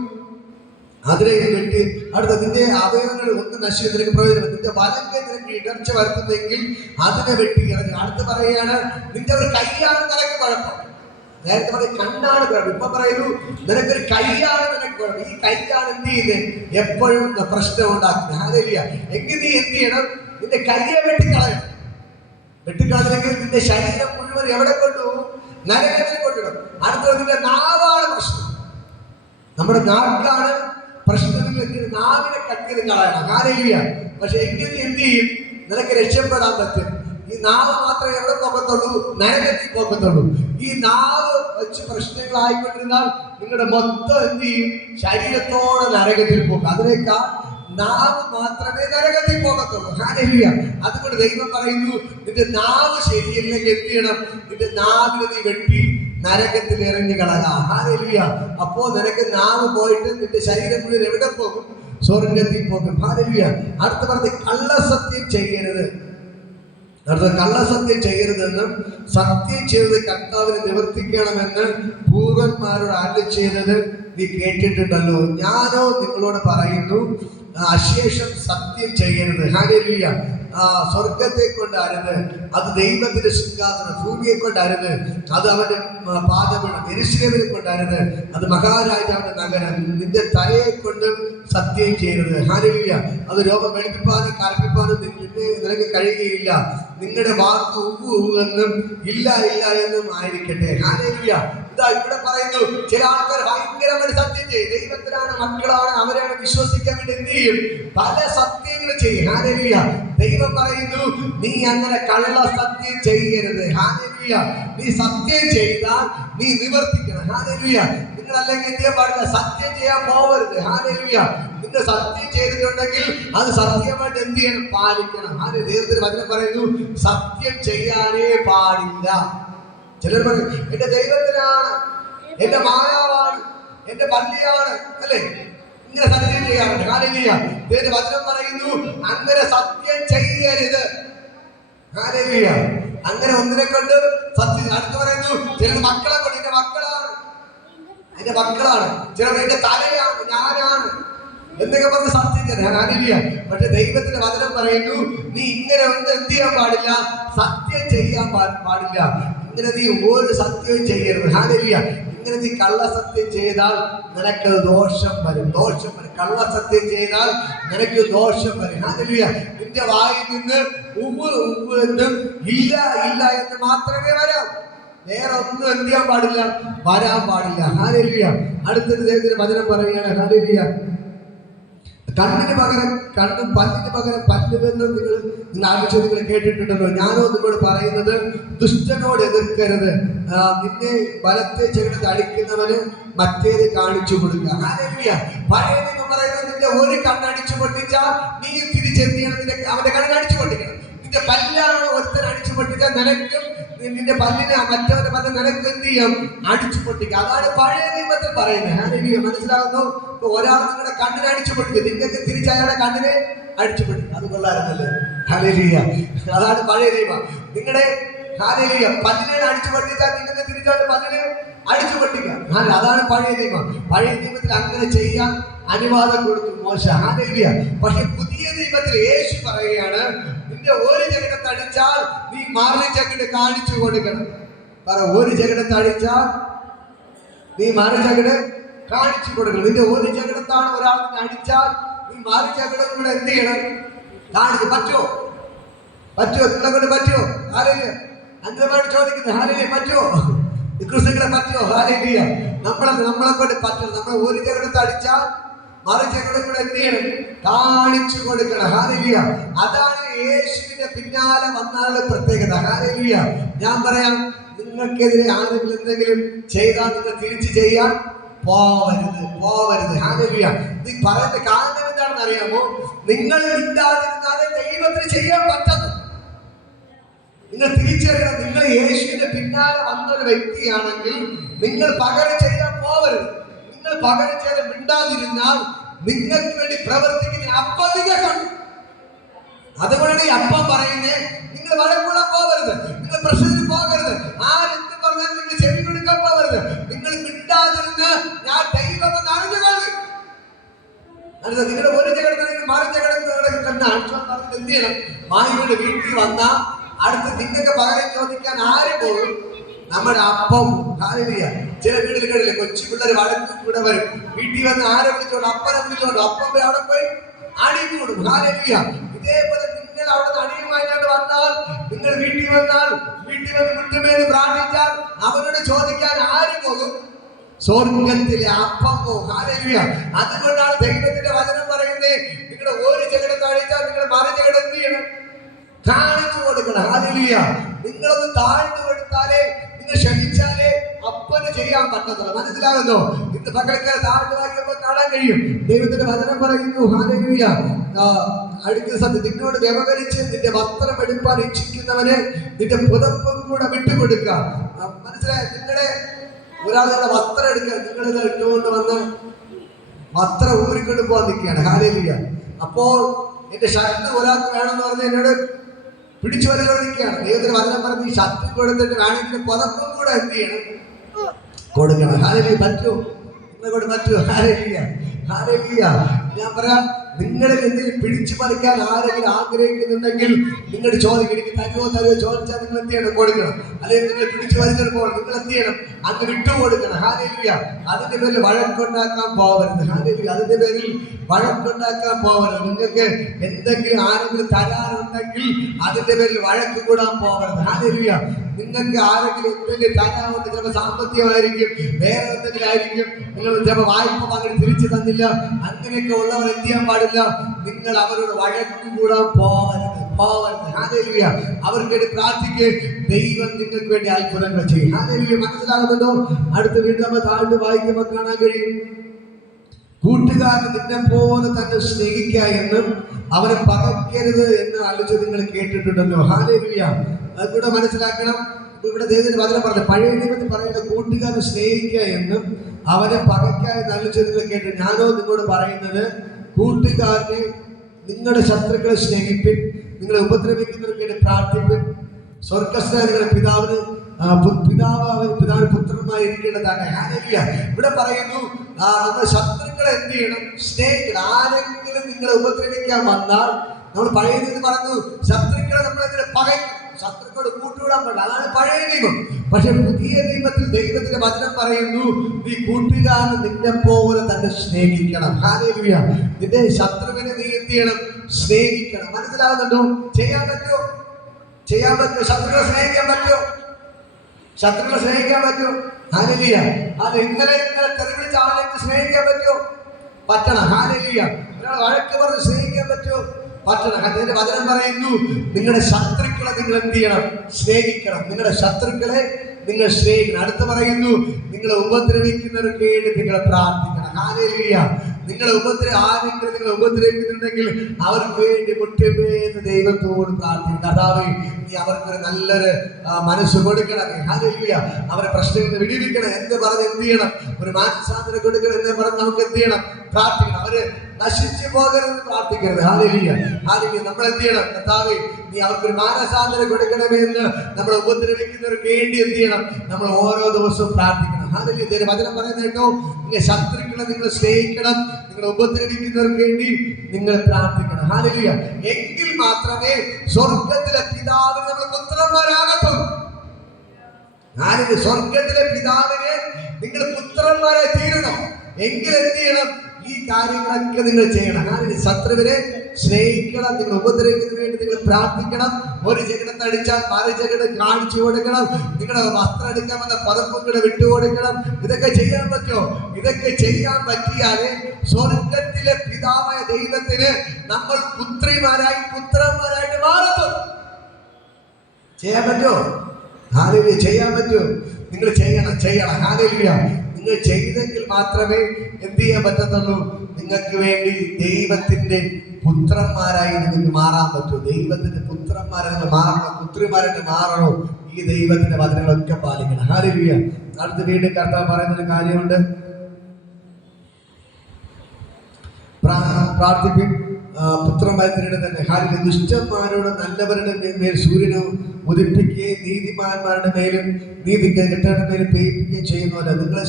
അതിനെ വിട്ട് അടുത്ത നിന്റെ അവയവങ്ങൾ ഒന്ന് നശിക്കും, നിനക്ക് പ്രയോജനം. നിന്റെ വലങ്കെ നിനക്ക് ഇടർച്ച വരുത്തുന്നെങ്കിൽ അതിനെ വെട്ടി ഇറങ്ങി. അടുത്ത് പറയുകയാണ്, നിന്റെ ഒരു കൈയാണ് നിനക്ക് കുഴപ്പം. നേരത്തെ പറയും കണ്ണാണ് കുഴപ്പം. ഇപ്പൊ പറയുന്നു, നിനക്കൊരു കൈയാണ് നിനക്ക് കുഴപ്പം. ഈ കൈയാണ് എന്ത് ചെയ്യുന്നത്? എപ്പോഴും പ്രശ്നം ഉണ്ടാക്കുന്നത്. ഹല്ലേലൂയ. എങ്കിൽ നീ എന്ത് ചെയ്യണം? നിന്റെ കൈയെ വെട്ടിക്കളയണം. വെട്ടിക്കളഞ്ഞെങ്കിൽ നിന്റെ ശരീരം മുഴുവൻ എവിടെ കൊണ്ടുപോകും? നരകത്തിൽ കൊണ്ടുപോകും. അടുത്ത നിന്റെ നാവാണ് പ്രശ്നം. നമ്മുടെ നാക്കാണ് പ്രശ്നമെങ്കിൽ നാവിനെ കട്ടിയത് കളയണം. ഹല്ലേലൂയ. പക്ഷെ എങ്കിൽ എന്ത് ചെയ്യും? നിനക്ക് രക്ഷപ്പെടാൻ പറ്റും. ഈ നാവ് മാത്രമേ എവിടെ പോകത്തുള്ളൂ? നരകത്തിൽ പോകത്തുള്ളൂ. ഈ നാവ് വെച്ച് പ്രശ്നങ്ങളായിക്കൊണ്ടിരുന്നാൽ നിങ്ങളുടെ മൊത്തം എന്ത് ചെയ്യും? ശരീരത്തോടെ നരകത്തിൽ പോകും. അതിനേക്കാൾ നാവ് മാത്രമേ നരകത്തിൽ പോകത്തുള്ളൂ. ഹല്ലേലൂയ. അതുകൊണ്ട് ദൈവം പറയുന്നു, നിന്റെ നാവ് ശരിയല്ലെങ്കിൽ എന്ത് ചെയ്യണം? നിന്റെ നാവിനെ നീ വെട്ടി നരകത്തിൽ എറിഞ്ഞു കളകാം. ഹല്ലേലൂയ. അപ്പോ നിനക്ക് നാവ് പോയിട്ട് നിന്റെ ശരീരം മുഴുവൻ എവിടെ പോകും? സ്വർഗ്ഗത്തിൽ പോകും. ഹല്ലേലൂയ. അടുത്ത പറഞ്ഞ് കള്ളസത്യം ചെയ്യരുത്. അടുത്ത കള്ളസത്യം ചെയ്യരുതെന്നും സത്യം ചെയ്തത് കർത്താവിനെ നിവർത്തിക്കണമെന്ന് പൂർവന്മാരോട് അരുളി ചെയ്തത് നീ കേട്ടിട്ടുണ്ടല്ലോ. ഞാനോ നിങ്ങളോട് പറയുന്നു, അശേഷം സത്യം ചെയ്യരുത്. ഹല്ലേലൂയ. സ്വർഗത്തെ കൊണ്ട് അരുത്, അത് ദൈവത്തിന്റെ സിംഹാസനം. ഭൂമിയെ കൊണ്ട് അരുത്, അത് അവന്റെ പാദപീഠം. യെരൂശലേമിനെ കൊണ്ട് അരുത്, അത് മഹാരാജാവിന്റെ നഗരം. നിന്റെ തലയെ കൊണ്ടും സത്യം ചെയ്യരുത്. ഹല്ലേലൂയ. അത് രോഗം വെളുപ്പിപ്പാനും കറുപ്പിപ്പാനും നിനക്ക് കഴിയുകയില്ല. നിങ്ങളുടെ വാക്ക് ഉവ്വ് ഉവ്വ് എന്നും ഇല്ല ഇല്ല എന്നും ആയിരിക്കട്ടെ. ഹല്ലേലൂയ. ഇതാ ഇവിടെ പറയുന്നു, ചില ആൾക്കാർ ഭയങ്കരമായിട്ട് സത്യം ചെയ്യും. ദൈവത്തിനാണ്, മക്കളാണ്, അവരാണ് വിശ്വസിക്കാൻ വേണ്ടി എന്ത് ചെയ്യും? പല സത്യങ്ങൾ ചെയ്യും. ഹല്ലേലൂയ. ദൈവം പറയുന്നു, നീ അങ്ങനെ കള്ള സത്യം ചെയ്യരുത്. ഹല്ലേലൂയ. നീ സത്യം ചെയ്താൽ നീ നിവർത്തിക്കണം. ഹല്ലേലൂയ. നിങ്ങൾ അല്ലെങ്കിൽ എന്ത് ചെയ്യാൻ പാടില്ല? സത്യം ചെയ്യാൻ പോവരുത്. ഹല്ലേലൂയ. നിങ്ങൾ സത്യം ചെയ്തിട്ടുണ്ടെങ്കിൽ അത് സത്യമായിട്ട് എന്ത് ചെയ്യണം? പാലിക്കണം. ദൈവത്തിന്റെ വചനം പറയുന്നു, സത്യം ചെയ്യാനേ പാടില്ല. ചിലർ പറയും, എന്റെ ദൈവത്തിനാണ്, എന്റെ മാതാവാണ്, എന്റെ പള്ളിയാണ്, അല്ലേ? ഇങ്ങനെ സത്യം ചെയ്യാറുണ്ട്. ഹല്ലേലൂയ. ദൈവത്തിന്റെ വചനം പറയുന്നു, അങ്ങനെ സത്യം ചെയ്യരുത്. ഹല്ലേലൂയ. അങ്ങനെ ഒന്നിനെ കൊണ്ട് സത്യം. അടുത്ത് പറയുന്നു, ചിലർ മക്കളെ കൊണ്ട്, എന്റെ മക്കളാണ്, എന്റെ മക്കളാണ്, ചിലർ എന്റെ തലയാണ്, ഞാനാണ് എന്നൊക്കെ പറഞ്ഞ് സത്യം ചെയ്യാൻ. ഹല്ലേലൂയ. പക്ഷെ ദൈവത്തിന്റെ വചനം പറയുന്നു, നീ ഇങ്ങനെ ഒന്നും എന്ത് ചെയ്യാൻ പാടില്ല? സത്യം ചെയ്യാൻ പാടില്ല. ഇങ്ങനെ നീ ഒരു സത്യവും ചെയ്യരുത്. ഹല്ലേലൂയ. ഇങ്ങനെ നീ കള്ളസത്യം ചെയ്താൽ നിനക്ക് ദോഷം വരും. ദോഷം വരും. കള്ളസത്യം ചെയ്താൽ നിനക്ക് ദോഷം വരും. ഹല്ലേലൂയ. നിന്റെ വായിൽ നിന്ന് ഉവ്വ് ഉവ്വ് എന്നും ഇല്ല ഇല്ല എന്ന് മാത്രമേ വരാം. വേറെ ഒന്നും എന്ത് ചെയ്യാൻ പാടില്ല? വരാൻ പാടില്ല. ഹല്ലേലൂയ. അടുത്തൊരു ദൈവത്തിന്റെ വചനം പറയുകയാണ്. ഹല്ലേലൂയ. കണ്ണിന് പകരം കണ്ണും പല്ലിന് പകരം പല്ലുമെന്നും നിങ്ങൾ ആലോചിച്ച് നിങ്ങൾ കേട്ടിട്ടുണ്ടല്ലോ. ഞാനോ നിങ്ങളോട് പറയുന്നത്, ദുഷ്ടനോട് എതിർക്കരുത്. നിന്നെ വലത്തെ ചെകിടത്ത് അടിക്കുന്നവന് മറ്റേത് കാണിച്ചു കൊടുക്കുക. ഹല്ലേലൂയ. പഴയ നിയമം പറയുന്നത്, നിന്റെ ഒരു കണ്ണടിച്ചു പൊട്ടിച്ചാൽ നീ തിരിച്ചെന്ത് ചെയ്യണം? അവന്റെ കണ്ണടിച്ചു പൊട്ടിക്കണം. നിന്റെ പല്ലാണ് ഒരുത്തൻ അടിച്ചു പൊട്ടിച്ചാൽ നിനക്കും നിന്റെ പല്ലിനെ മറ്റവന്റെ പല്ല് നിനക്ക് എന്ത് ചെയ്യും? അടിച്ചു പൊട്ടിക്കുക. അതാണ് പഴയ നിയമത്തിൽ പറയുന്നത്. ഹല്ലേലൂയ. മനസ്സിലാകുന്നു? ഒരാൾ നിങ്ങളുടെ കണ്ണിനെ അടിച്ചു പൊട്ടിക്കുക, നിങ്ങൾക്ക് തിരിച്ച് അയാളുടെ കണ്ണിനെ അടിച്ചു പൊട്ടിക്കുക. അത് കൊള്ളാറുണ്ടല്ലേ? ഹല്ലേലൂയ. അതാണ് പഴയ നിയമം. നിങ്ങളുടെ ഹല്ലേലൂയ പല്ലിനെ അടിച്ചു പൊട്ടിച്ചാൽ നിങ്ങൾക്ക് തിരിച്ചവന്റെ പല്ലിനെ അടിച്ചു പൊട്ടിക്കുക. അതാണ് പഴയ നിയമം. പഴയ നിയമത്തിൽ അങ്ങനെ ചെയ്യാൻ അനുവാദം കൊടുത്തു മോശ. ഹല്ലേലൂയ. പക്ഷെ പുതിയ നിയമത്തിൽ യേശു പറയുകയാണ്, നിന്റെ ഒരു ജഗടത്ത് അടിച്ചാൽ നീ മറു ജഗട് കാണിച്ചു കൊടുക്കണം. പറ, ഒരു ജഗടത്ത് അടിച്ചാൽ നീ മറു ജഗട് കാണിച്ചു കൊടുക്കണം. നിന്റെ ഒരു ജഗടത്താണ് ഒരാൾ അടിച്ചാൽ നീ മറു ജഗടം കൂടെ എന്ത് ചെയ്യണം? കാണിച്ചു. പറ്റുമോ? നിങ്ങളെ കൊണ്ട് പറ്റുമോ? ഹല്ലേലൂയ. അന്തരമായിട്ട് ചോദിക്കുന്നത്, ഹല്ലേലൂയ, പറ്റുമോ? ക്രിസ്തുക്കളെ പറ്റുമോ? ഹല്ലേലൂയ. നമ്മളെ കൊണ്ട് പറ്റും. നമ്മൾ ഒരു ജഗടത്ത് അടിച്ചാൽ മറു ജഗടം കൂടെ എന്ത് ചെയ്യണം? കാണിച്ചു കൊടുക്കണം. ഹല്ലേലൂയ. അതാണ് യേശുവിന്റെ പിന്നാലെ വന്നാലുള്ള പ്രത്യേകത. ഹല്ലേലൂയ. ഞാൻ പറയാം, നിങ്ങൾക്കെതിരെ ആരെങ്കിലും എന്തെങ്കിലും ചെയ്താൽ നിങ്ങൾ തിരിച്ചു ചെയ്യാൻ പോവരുത്. ഹല്ലേലൂയ. നീ പറയുന്ന കാരണം എന്താണെന്ന് അറിയാമോ? നിങ്ങൾ മിണ്ടാതിരുന്നാലേ ദൈവത്തിന് ചെയ്യാൻ പറ്റത്തുള്ളൂ. നിങ്ങൾ തിരിച്ചറിയണം, നിങ്ങൾ യേശുവിന്റെ പിന്നാലെ വന്നൊരു വ്യക്തിയാണെങ്കിൽ നിങ്ങൾ പകരം ചെയ്യാൻ പോവരുത്. നിങ്ങൾ പകരം ചെയ്ത് മിണ്ടാതിരുന്നാൽ നിങ്ങൾക്ക് വേണ്ടി പ്രവർത്തിക്കുന്ന അപ്പതികൾ കണ്ടു. അതുകൊണ്ടാണ് ഈ അപ്പം പറയുന്നത്, നിങ്ങൾ വഴക്കുകൂടാൻ പോകരുത്, നിങ്ങൾ പ്രശ്നത്തിന് പോകരുത്, ആരെന്ത് പറഞ്ഞാൽ നിങ്ങൾ ചെവി കൊടുക്കാൻ പോകരുത്. നിങ്ങൾ മിണ്ടാതിരുന്ന് ഞാൻ ദൈവമെന്ന് അറിഞ്ഞുകൊള്ളു. നിങ്ങളുടെ ഒരു ജഗടത്തിൽ മറു ജഗടത്തിൽ കണ്ട് അടിച്ചു എന്ത് ചെയ്യണം? മായിയുടെ വീട്ടിൽ വന്ന അടുത്ത് നിങ്ങൾക്ക് പകരം ചോദിക്കാൻ ആര് പോകും? നമ്മുടെ അപ്പം. ഹല്ലേലൂയ. ചില വീടുകളിലെ കൊച്ചു പിള്ളേർ വഴക്ക് കൂടെ വരും. വീട്ടിൽ വന്ന് ആരെ വിളിച്ചോണ്ട്? അപ്പനെ വിളിച്ചോണ്ട്. അപ്പം പോയി അവിടെ പോയി അടിയും കൂടും. ഹല്ലേലൂയ. ഇതേപോലെ നിങ്ങൾ അവിടെ നിന്ന് അടിയുമായിട്ട് വന്നാൽ, നിങ്ങൾ വീട്ടിൽ വന്ന് മുട്ടുമേൽ പ്രാർത്ഥിച്ചാൽ അവരോട് ചോദിക്കാൻ ആര് പോകും? സ്വർഗത്തിലെ അപ്പം പോകും. ഹല്ലേലൂയ. അതുകൊണ്ടാണ് ദൈവത്തിന്റെ വചനം പറയുന്നത്, നിങ്ങളുടെ ഒരു ജഗടത്ത് അടിച്ചാൽ നിങ്ങൾ മറു ജഗടം എന്ത് ചെയ്യണം? കാണിച്ചു കൊടുക്കണം. ഹല്ലേലൂയ. നിങ്ങളൊന്ന് താഴ്ന്നു കൊടുത്താലേ, നിങ്ങൾ ക്ഷമിച്ചാലേ അപ്പന് ചെയ്യാൻ പറ്റത്തുള്ളൂ. മനസ്സിലാകുന്നോ? ഇന്ന് പകൽക്കാലം താഴ്ന്നു വായിക്കുമ്പോൾ കാണാൻ കഴിയും. ദൈവത്തിന്റെ വചനം പറയുന്നു, ഹല്ലേലൂയ, അടുത്ത സത്യം, നിന്നോട് വ്യവഹരിച്ച് നിന്റെ വസ്ത്രം എടുപ്പാൻ ഇച്ഛിക്കുന്നവന് നിന്റെ പുതപ്പും കൂടെ വിട്ടുകൊടുക്കുക. മനസ്സിലായോ? നിങ്ങളുടെ ഒരാളുടെ വസ്ത്രം എടുക്കുക, നിങ്ങളിത് ഇട്ടുകൊണ്ട് വന്ന് വസ്ത്രം ഊരിക്കൊണ്ട് പോകാൻ നിൽക്കുകയാണ്. ഹല്ലേലൂയ. അപ്പോൾ എന്റെ ഷർട്ട് ഒരാൾക്ക് വേണമെന്ന് പറഞ്ഞ് എന്നോട് പിടിച്ചു വരച്ചോണ്ടിരിക്കുകയാണ്. ദൈവത്തിന് വചനം പറഞ്ഞ് ഈ ഷർട്ട് കൊടുത്തിട്ട് വേണമെങ്കിൽ പുതപ്പും കൂടെ എന്ത് ചെയ്യണം? കൊടുക്കണം. ഹല്ലേലൂയ. പറ്റുമോ? നിങ്ങളെ കൊണ്ട് പറ്റുമോ? ഹല്ലേലൂയ. ഹല്ലേലൂയ. ഞാൻ പറയാം, നിങ്ങളിൽ എന്തെങ്കിലും പിടിച്ചു പറിക്കാൻ ആരെങ്കിലും ആഗ്രഹിക്കുന്നുണ്ടെങ്കിൽ നിങ്ങൾ ചോദിക്കും, എനിക്ക് തരുമോ ചോദിച്ചാൽ നിങ്ങൾ എന്ത് ചെയ്യണം? കൊടുക്കണം. അല്ലെങ്കിൽ നിങ്ങൾ പിടിച്ചു പറിക്കാൻ പോകണം, നിങ്ങൾ എന്ത് ചെയ്യണം? അങ്ങ് വിട്ടുകൊടുക്കണം. ഹല്ലേലൂയ. അതിന്റെ പേരിൽ വഴക്കുണ്ടാക്കാൻ പോകരുത്. ഹല്ലേലൂയ. അതിന്റെ പേരിൽ വഴക്കുണ്ടാക്കാൻ പോകരുത്. നിങ്ങൾക്ക് എന്തെങ്കിലും ആരെങ്കിലും തരാനുണ്ടെങ്കിൽ അതിന്റെ പേരിൽ വഴക്ക് കൂടാൻ പോകരുത്. ഹല്ലേലൂയ. നിങ്ങൾക്ക് ആരെങ്കിലും എന്തെങ്കിലും തരാനുണ്ട്, ചിലപ്പോൾ സാമ്പത്തികമായിരിക്കും, വേറെ എന്തെങ്കിലും ആയിരിക്കും, നിങ്ങൾ ചിലപ്പോൾ വായ്പ അങ്ങനെ തിരിച്ചു തന്നില്ല, അങ്ങനെയൊക്കെ ഉള്ളവർ എന്ത് ചെയ്യാൻ പാടില്ല? നിങ്ങൾ അവരോട് വഴക്ക് കൂടാൻ പോകരുത്. ഹല്ലേലൂയ. അവർക്ക് വേണ്ടി പ്രാർത്ഥിക്കുക. ദൈവം നിങ്ങൾക്ക് വേണ്ടി അത്ഭുതങ്ങൾ ചെയ്യും. ഹല്ലേലൂയ. മനസ്സിലാകുന്നുണ്ടോ? അടുത്ത വീണ്ടും നമ്മൾ താഴ്ന്നു വായിക്കുമ്പോൾ കാണാൻ കഴിയും, കൂട്ടുകാരൻ നിന്നെ പോലെ തന്നെ സ്നേഹിക്കുക എന്നും അവനെ പകയ്ക്കരുത് എന്ന് ആലോചിച്ച് നിങ്ങൾ കേട്ടിട്ടുണ്ടല്ലോ. ഹല്ലേലൂയ. അതുകൂടെ മനസ്സിലാക്കണം. ഇവിടെ ദൈവത്തിന്റെ വചനം പറഞ്ഞു, പഴയ നിയമത്തിൽ പറയുന്ന കൂട്ടുകാരനെ സ്നേഹിക്കുക എന്നും അവനെ പകയ്ക്കുക എന്ന് ആലോചിച്ച് നിങ്ങൾ കേട്ടു. ഞാനോ നിങ്ങളോട് പറയുന്നത്, കൂട്ടുകാരനെ നിങ്ങളുടെ ശത്രുക്കളെ സ്നേഹിപ്പിൻ, നിങ്ങളെ ഉപദ്രവിക്കുന്നവർക്ക് വേണ്ടി പ്രാർത്ഥിപ്പിൻ. സ്വർഗ്ഗസ്ഥനായ നിങ്ങളുടെ പിതാവിന് പിതാവിന് പുത്രന്മാരിക്കേണ്ടതാണ്. ഹല്ലേലൂയ. ഇവിടെ പറയുന്നു, നമ്മുടെ ശത്രുക്കളെ എന്ത് ചെയ്യണം? സ്നേഹിക്കണം. ആരെങ്കിലും നിങ്ങളെ ഉപദ്രവിക്കാൻ വന്നാൽ, നമ്മൾ പഴയ നിയമത്തിൽ പറഞ്ഞു, ശത്രുക്കളെ നമ്മളെങ്ങനെ പകയ്ക്കും, ശത്രുക്കളോട് കൂട്ടുകൂടാൻ പാടില്ല. അതാണ് പഴയ നിയമം. പക്ഷെ പുതിയ നിയമത്തിൽ ദൈവത്തിന്റെ വചനം പറയുന്നു, നീ കൂട്ടുകാരൻ നിന്നെ പോലെ തന്നെ സ്നേഹിക്കണം. ഹല്ലേലൂയ. നിന്റെ ശത്രുവിനെ നീ എന്ത് ചെയ്യണം? സ്നേഹിക്കണം. മനസ്സിലാവുന്നുണ്ടോ? ചെയ്യാൻ പറ്റുമോ? ചെയ്യാൻ പറ്റുമോ? ശത്രുക്കളെ സ്നേഹിക്കാൻ പറ്റുമോ? ശത്രുക്കളെ സ്നേഹിക്കാൻ പറ്റുമോ? ഹല്ലേലൂയ. അത് ഇന്നലെ തെറിവിളിച്ച ആളെ സ്നേഹിക്കാൻ പറ്റുമോ? പറ്റണം. ഹല്ലേലൂയ. ഒരാൾ വഴക്ക് പറഞ്ഞ് സ്നേഹിക്കാൻ പറ്റുമോ? പറ്റണം. അതിന്റെ വചനം പറയുന്നു, നിങ്ങളുടെ ശത്രുക്കളെ നിങ്ങൾ എന്ത് ചെയ്യണം? സ്നേഹിക്കണം. നിങ്ങളുടെ ശത്രുക്കളെ നിങ്ങൾ സ്നേഹിക്കണം. അടുത്ത് പറയുന്നു, നിങ്ങളെ ഉപദ്രവിക്കുന്നവർക്ക് വേണ്ടി നിങ്ങൾ പ്രാർത്ഥിക്കണം. ഹല്ലേലൂയ. ആരെങ്കിലും നിങ്ങളെ ഉപദ്രവിക്കുന്നുണ്ടെങ്കിൽ അവർക്ക് വേണ്ടി മുട്ടുമേന്ന് ദൈവത്തോട് പ്രാർത്ഥിക്കണം. കർത്താവേ, നീ അവർക്കൊരു നല്ലൊരു മനസ്സ് കൊടുക്കണം. ഹല്ലേലൂയ. അവരെ പ്രശ്നങ്ങൾ വിടിവിക്കണം എന്ന് പറഞ്ഞ് എന്ത് ചെയ്യണം? ഒരു മാനസാന്തരം കൊടുക്കണം എന്ന് പറഞ്ഞ് നമുക്ക് എന്ത് ചെയ്യണം? പ്രാർത്ഥിക്കണം. അവര് നശിച്ചു പോകരുതെന്ന് പ്രാർത്ഥിക്കരുത്. ഹല്ലേലൂയ. ഹല്ലേലൂയ. നമ്മൾ എന്ത് ചെയ്യണം? കർത്താവേ, നീ അവർക്കൊരു മാനസാന്തരം കൊടുക്കണമേ എന്ന് നമ്മളെ ഉപദ്രവിക്കുന്നവർക്ക് വേണ്ടി എന്ത് ചെയ്യണം? നമ്മൾ ഓരോ ദിവസവും പ്രാർത്ഥിക്കണം. ഹല്ലേലൂയ. വചനം പറയുന്നത് കേട്ടോ, നിങ്ങൾ ശത്രുക്കളെ നിങ്ങൾ സ്നേഹിക്കണം, നിങ്ങളെ ഉപദ്രവിക്കുന്നവർക്ക് വേണ്ടി നിങ്ങൾ പ്രാർത്ഥിക്കണം. ഹല്ലേലൂയ. എങ്കിൽ മാത്രമേ സ്വർഗത്തിലെ പിതാവിന് നമ്മൾ പുത്രന്മാരാകത്തുള്ളൂ. സ്വർഗത്തിലെ പിതാവിനെ നിങ്ങൾ പുത്രന്മാരെ തീരണം. എങ്കിൽ എന്ത് ചെയ്യണം? ഈ കാര്യങ്ങളൊക്കെ നിങ്ങൾ ചെയ്യണം. ശത്രുവിനെ സ്നേഹിക്കണം, നിങ്ങൾ ഉപദ്രവിക്കുന്നതിന് വേണ്ടി നിങ്ങൾ പ്രാർത്ഥിക്കണം. ഒരു ജഗടത്ത് അടിച്ചാൽ മറു ജഗടം കാണിച്ചു കൊടുക്കണം. നിങ്ങളുടെ വസ്ത്രം എടുക്കാൻ വന്ന പതപ്പുകളെ വിട്ടുകൊടുക്കണം. ഇതൊക്കെ ചെയ്യാൻ പറ്റുമോ? ഇതൊക്കെ ചെയ്യാൻ പറ്റിയാലേ സ്വർഗത്തിലെ പിതാവായ ദൈവത്തിന് നമ്മൾ പുത്രന്മാരായിട്ട് മാറുന്നു. ചെയ്യാൻ പറ്റുമോ? ഹല്ലേലൂയ. ചെയ്യാൻ പറ്റുമോ? നിങ്ങൾ ചെയ്യണം. ഹല്ലേലൂയ. നിങ്ങൾ ചെയ്തെങ്കിൽ മാത്രമേ എന്ത് ചെയ്യാൻ പറ്റത്തുള്ളൂ? നിങ്ങൾക്ക് വേണ്ടി ദൈവത്തിന്റെ പുത്രന്മാരായി നിങ്ങൾക്ക് മാറാൻ പറ്റൂ. ദൈവത്തിന്റെ പുത്രന്മാരെ നിങ്ങൾ മാറണം, പുത്രിമാരായിട്ട് മാറണോ? ഈ ദൈവത്തിന്റെ വചനങ്ങളൊക്കെ പാലിക്കണം. ഹല്ലേലൂയ. അടുത്ത വീണ്ടും കർത്താവ് പറയുന്നൊരു കാര്യമുണ്ട്, പ്രാർത്ഥിപ്പിൻ പുത്രന്മാരുടെ തന്നെ. ഹല്ലേലൂയ. ദുഷ്ടന്മാരോട് നല്ലവരുടെ മേൽ സൂര്യനെ ഉദിപ്പിക്കുകയും നീതിമാന്മാരുടെ മേലും നീതികെട്ടവരുടെ മേലും പെയ്യിപ്പിക്കുകയും ചെയ്യുന്നതല്ല. നിങ്ങളെ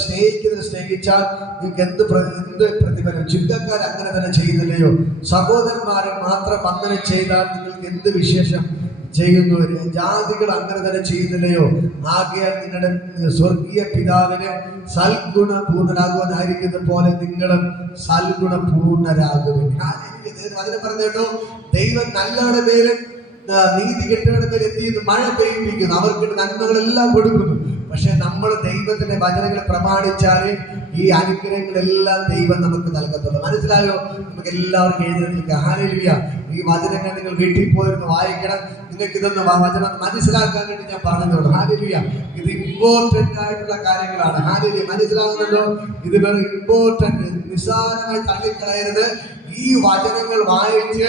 സ്നേഹിച്ചാൽ നിങ്ങൾക്ക് എന്ത് പ്രതിഫലം? ചുങ്കക്കാർ അങ്ങനെ തന്നെ ചെയ്യുന്നില്ലയോ? സഹോദരന്മാരെ മാത്രം അങ്ങനെ ചെയ്താൽ നിങ്ങൾക്ക് എന്ത് വിശേഷം ചെയ്യുന്നു? ജാതികൾ അങ്ങനെ തന്നെ ചെയ്യുന്നില്ലയോ? ആകയാൽ നിങ്ങളുടെ സ്വർഗീയ പിതാവിന് സൽഗുണപൂർണരാകുവാനായിരിക്കുന്ന പോലെ നിങ്ങളും സൽഗുണപൂർണരാകുവിൻ. അതിനെ പറഞ്ഞു കേട്ടോ, ദൈവം നല്ലവരുടെ മേലും നീതി കെട്ടവരുടെ മേൽ എന്ത് ചെയ്യുന്നു? മഴ പെയ്യിപ്പിക്കുന്നു. അവർക്ക് നന്മകളെല്ലാം കൊടുക്കുന്നു. പക്ഷെ നമ്മൾ ദൈവത്തിന്റെ വചനങ്ങൾ പ്രമാണിച്ചാലേ ഈ അനുഗ്രഹങ്ങളെല്ലാം ദൈവം നമുക്ക് നൽകത്തുള്ളൂ. മനസ്സിലായോ? നമുക്ക് എല്ലാവർക്കും എഴുന്നേൽക്കാം. ഹല്ലേലൂയ. ഈ വചനങ്ങൾ നിങ്ങൾ വീട്ടിൽ പോയിരുന്ന് വായിക്കണം. നിങ്ങൾക്ക് ഇതൊന്ന് വചനം മനസ്സിലാക്കാൻ വേണ്ടി ഞാൻ പറഞ്ഞതുള്ളൂ. ഹല്ലേലൂയ. ഇത് ഇമ്പോർട്ടന്റ് ആയിട്ടുള്ള കാര്യങ്ങളാണ്. ഹല്ലേലൂയ. മനസ്സിലാകുന്നുണ്ടോ? ഇത് വെറും ഇമ്പോർട്ടന്റ്, നിസ്സാരമായി തള്ളിക്കളയരുത്. ഈ വചനങ്ങൾ വായിച്ച്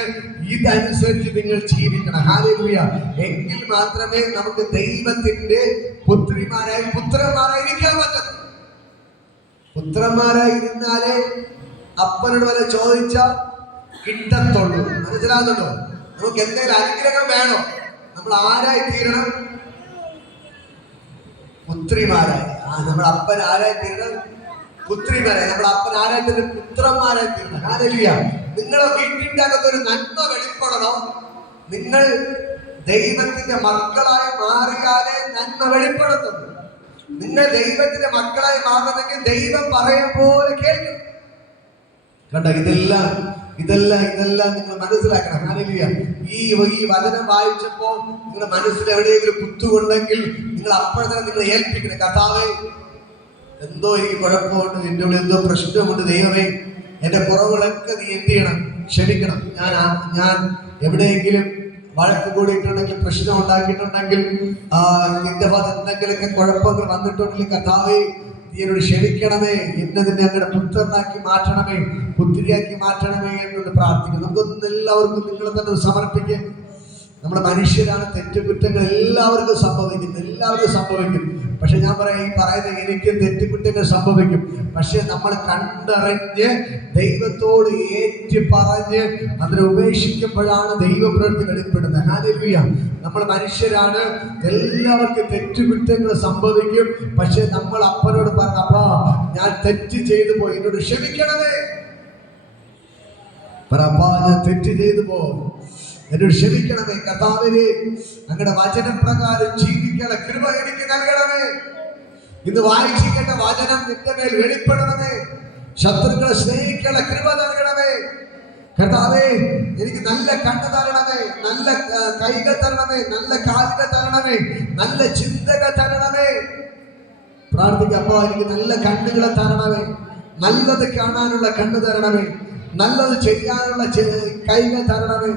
ഇതനുസരിച്ച് നിങ്ങൾ ജീവിക്കണം. ഹല്ലേലൂയ. എങ്കിൽ മാത്രമേ നമുക്ക് ദൈവത്തിന്റെ പുത്രന്മാരായിരിക്കാൻ പറ്റൂ. പുത്രന്മാരായിരുന്നാലേ അപ്പനോട് വരെ ചോദിച്ചാൽ കിട്ടത്തുള്ളൂ. മനസ്സിലാകുന്നുണ്ടോ? നമുക്ക് എന്തെങ്കിലും അനുഗ്രഹം വേണോ? നമ്മൾ ആരായി തീരണം? പുത്രിമാരായി. നമ്മുടെ അപ്പൻ ആരായി തീരണം? പുത്രിമാരായി. നമ്മുടെ അപ്പൻ ആരായി തീരണം? പുത്രന്മാരായി തീരണം. ഹല്ലേലൂയ. നിങ്ങളെ വീട്ടിന്റെ അകത്തൊരു നന്മ വെളിപ്പെടണം. നിങ്ങൾ ദൈവത്തിന്റെ മക്കളായി മാറിയാലേ നന്മ വെളിപ്പെടുത്തുന്നു. നിങ്ങൾ ദൈവത്തിന്റെ മക്കളായി മാറുന്നെങ്കിൽ ദൈവം പറയും പോലെ കേൾക്കും. കണ്ട, ഇതെല്ലാം നിങ്ങൾ മനസ്സിലാക്കണം. ഹല്ലേലൂയ. ഈ വചനം വായിച്ചപ്പോൾ നിങ്ങളുടെ മനസ്സിൽ എവിടെയെങ്കിലും കുത്തുകൊണ്ടെങ്കിൽ നിങ്ങൾ അപ്പോഴത്തെ നിങ്ങൾ ഏൽപ്പിക്കണം. കർത്താവേ, എന്തോ എനിക്ക് കുഴപ്പമുണ്ട്, എൻ്റെ ഉള്ളിൽ എന്തോ പ്രശ്നമുണ്ട്, ദൈവമേ എൻ്റെ കുറവുകളൊക്കെ നീ എന്ത് ചെയ്യണം, ക്ഷമിക്കണം. ഞാൻ എവിടെയെങ്കിലും വഴക്ക് കൂടിയിട്ടുണ്ടെങ്കിൽ, പ്രശ്നം ഉണ്ടാക്കിയിട്ടുണ്ടെങ്കിൽ, എന്റെ ഭാഗത്ത് എന്തെങ്കിലുമൊക്കെ കുഴപ്പങ്ങൾ വന്നിട്ടുണ്ടെങ്കിൽ കർത്താവേ നീ എന്നോട് ക്ഷമിക്കണമേ, എന്നെ നിന്നെ അങ്ങയുടെ പുത്രനാക്കി മാറ്റണമേ, പുത്രിയാക്കി മാറ്റണമേ എന്നൊന്ന് പ്രാർത്ഥിക്കും. നമുക്കൊന്നും എല്ലാവർക്കും നിങ്ങളെ തന്നെ സമർപ്പിക്കും. നമ്മുടെ മനുഷ്യരാണ്, തെറ്റുകുറ്റങ്ങൾ എല്ലാവർക്കും സംഭവിക്കും. പക്ഷെ ഞാൻ പറയാം, ഈ പറയുന്ന എനിക്കും തെറ്റുകുറ്റങ്ങൾ സംഭവിക്കും. പക്ഷെ നമ്മൾ കണ്ടറിഞ്ഞ് ദൈവത്തോട് ഏറ്റു പറഞ്ഞ് അതിനെ ഉപേക്ഷിക്കുമ്പോഴാണ് ദൈവപ്രവൃത്തി വെളിപ്പെടുന്നത്. ഹല്ലേലൂയ. നമ്മൾ മനുഷ്യരാണ്, എല്ലാവർക്കും തെറ്റുകുറ്റങ്ങൾ സംഭവിക്കും. പക്ഷെ നമ്മൾ അപ്പനോട് പറഞ്ഞു, അപ്പാ ഞാൻ തെറ്റ് ചെയ്തു പോയി, എന്നോട് ക്ഷമിക്കണമേ. അപ്പാ ഞാൻ തെറ്റ് ചെയ്തു പോയി, എന്നോട് ക്ഷമിക്കണമേ. കർത്താവേ, അങ്ങയുടെ വചനപ്രകാരം ജീവിക്കാനുള്ള കൃപ എനിക്ക് നൽകണമേ. ഇന്ന് വായിച്ചിക്കേണ്ട വചനം നിന്റെ മേൽ വെളിപ്പെടണമേ. ശത്രുക്കളെ സ്നേഹിക്കാനുള്ള കൃപ നൽകണമേ. കർത്താവേ, എനിക്ക് നല്ല കണ്ണ് തരണമേ, നല്ല കൈകൾ തരണമേ, നല്ല കാലുകൾ തരണമേ, നല്ല ചിന്തകൾ തരണമേ. പ്രാർത്ഥിക്കാം, അപ്പാ എനിക്ക് നല്ല കണ്ണുകളെ തരണമേ, നല്ലത് കാണാനുള്ള കണ്ണ് തരണമേ, നല്ലത് ചെയ്യാനുള്ള കൈകൾ തരണമേ,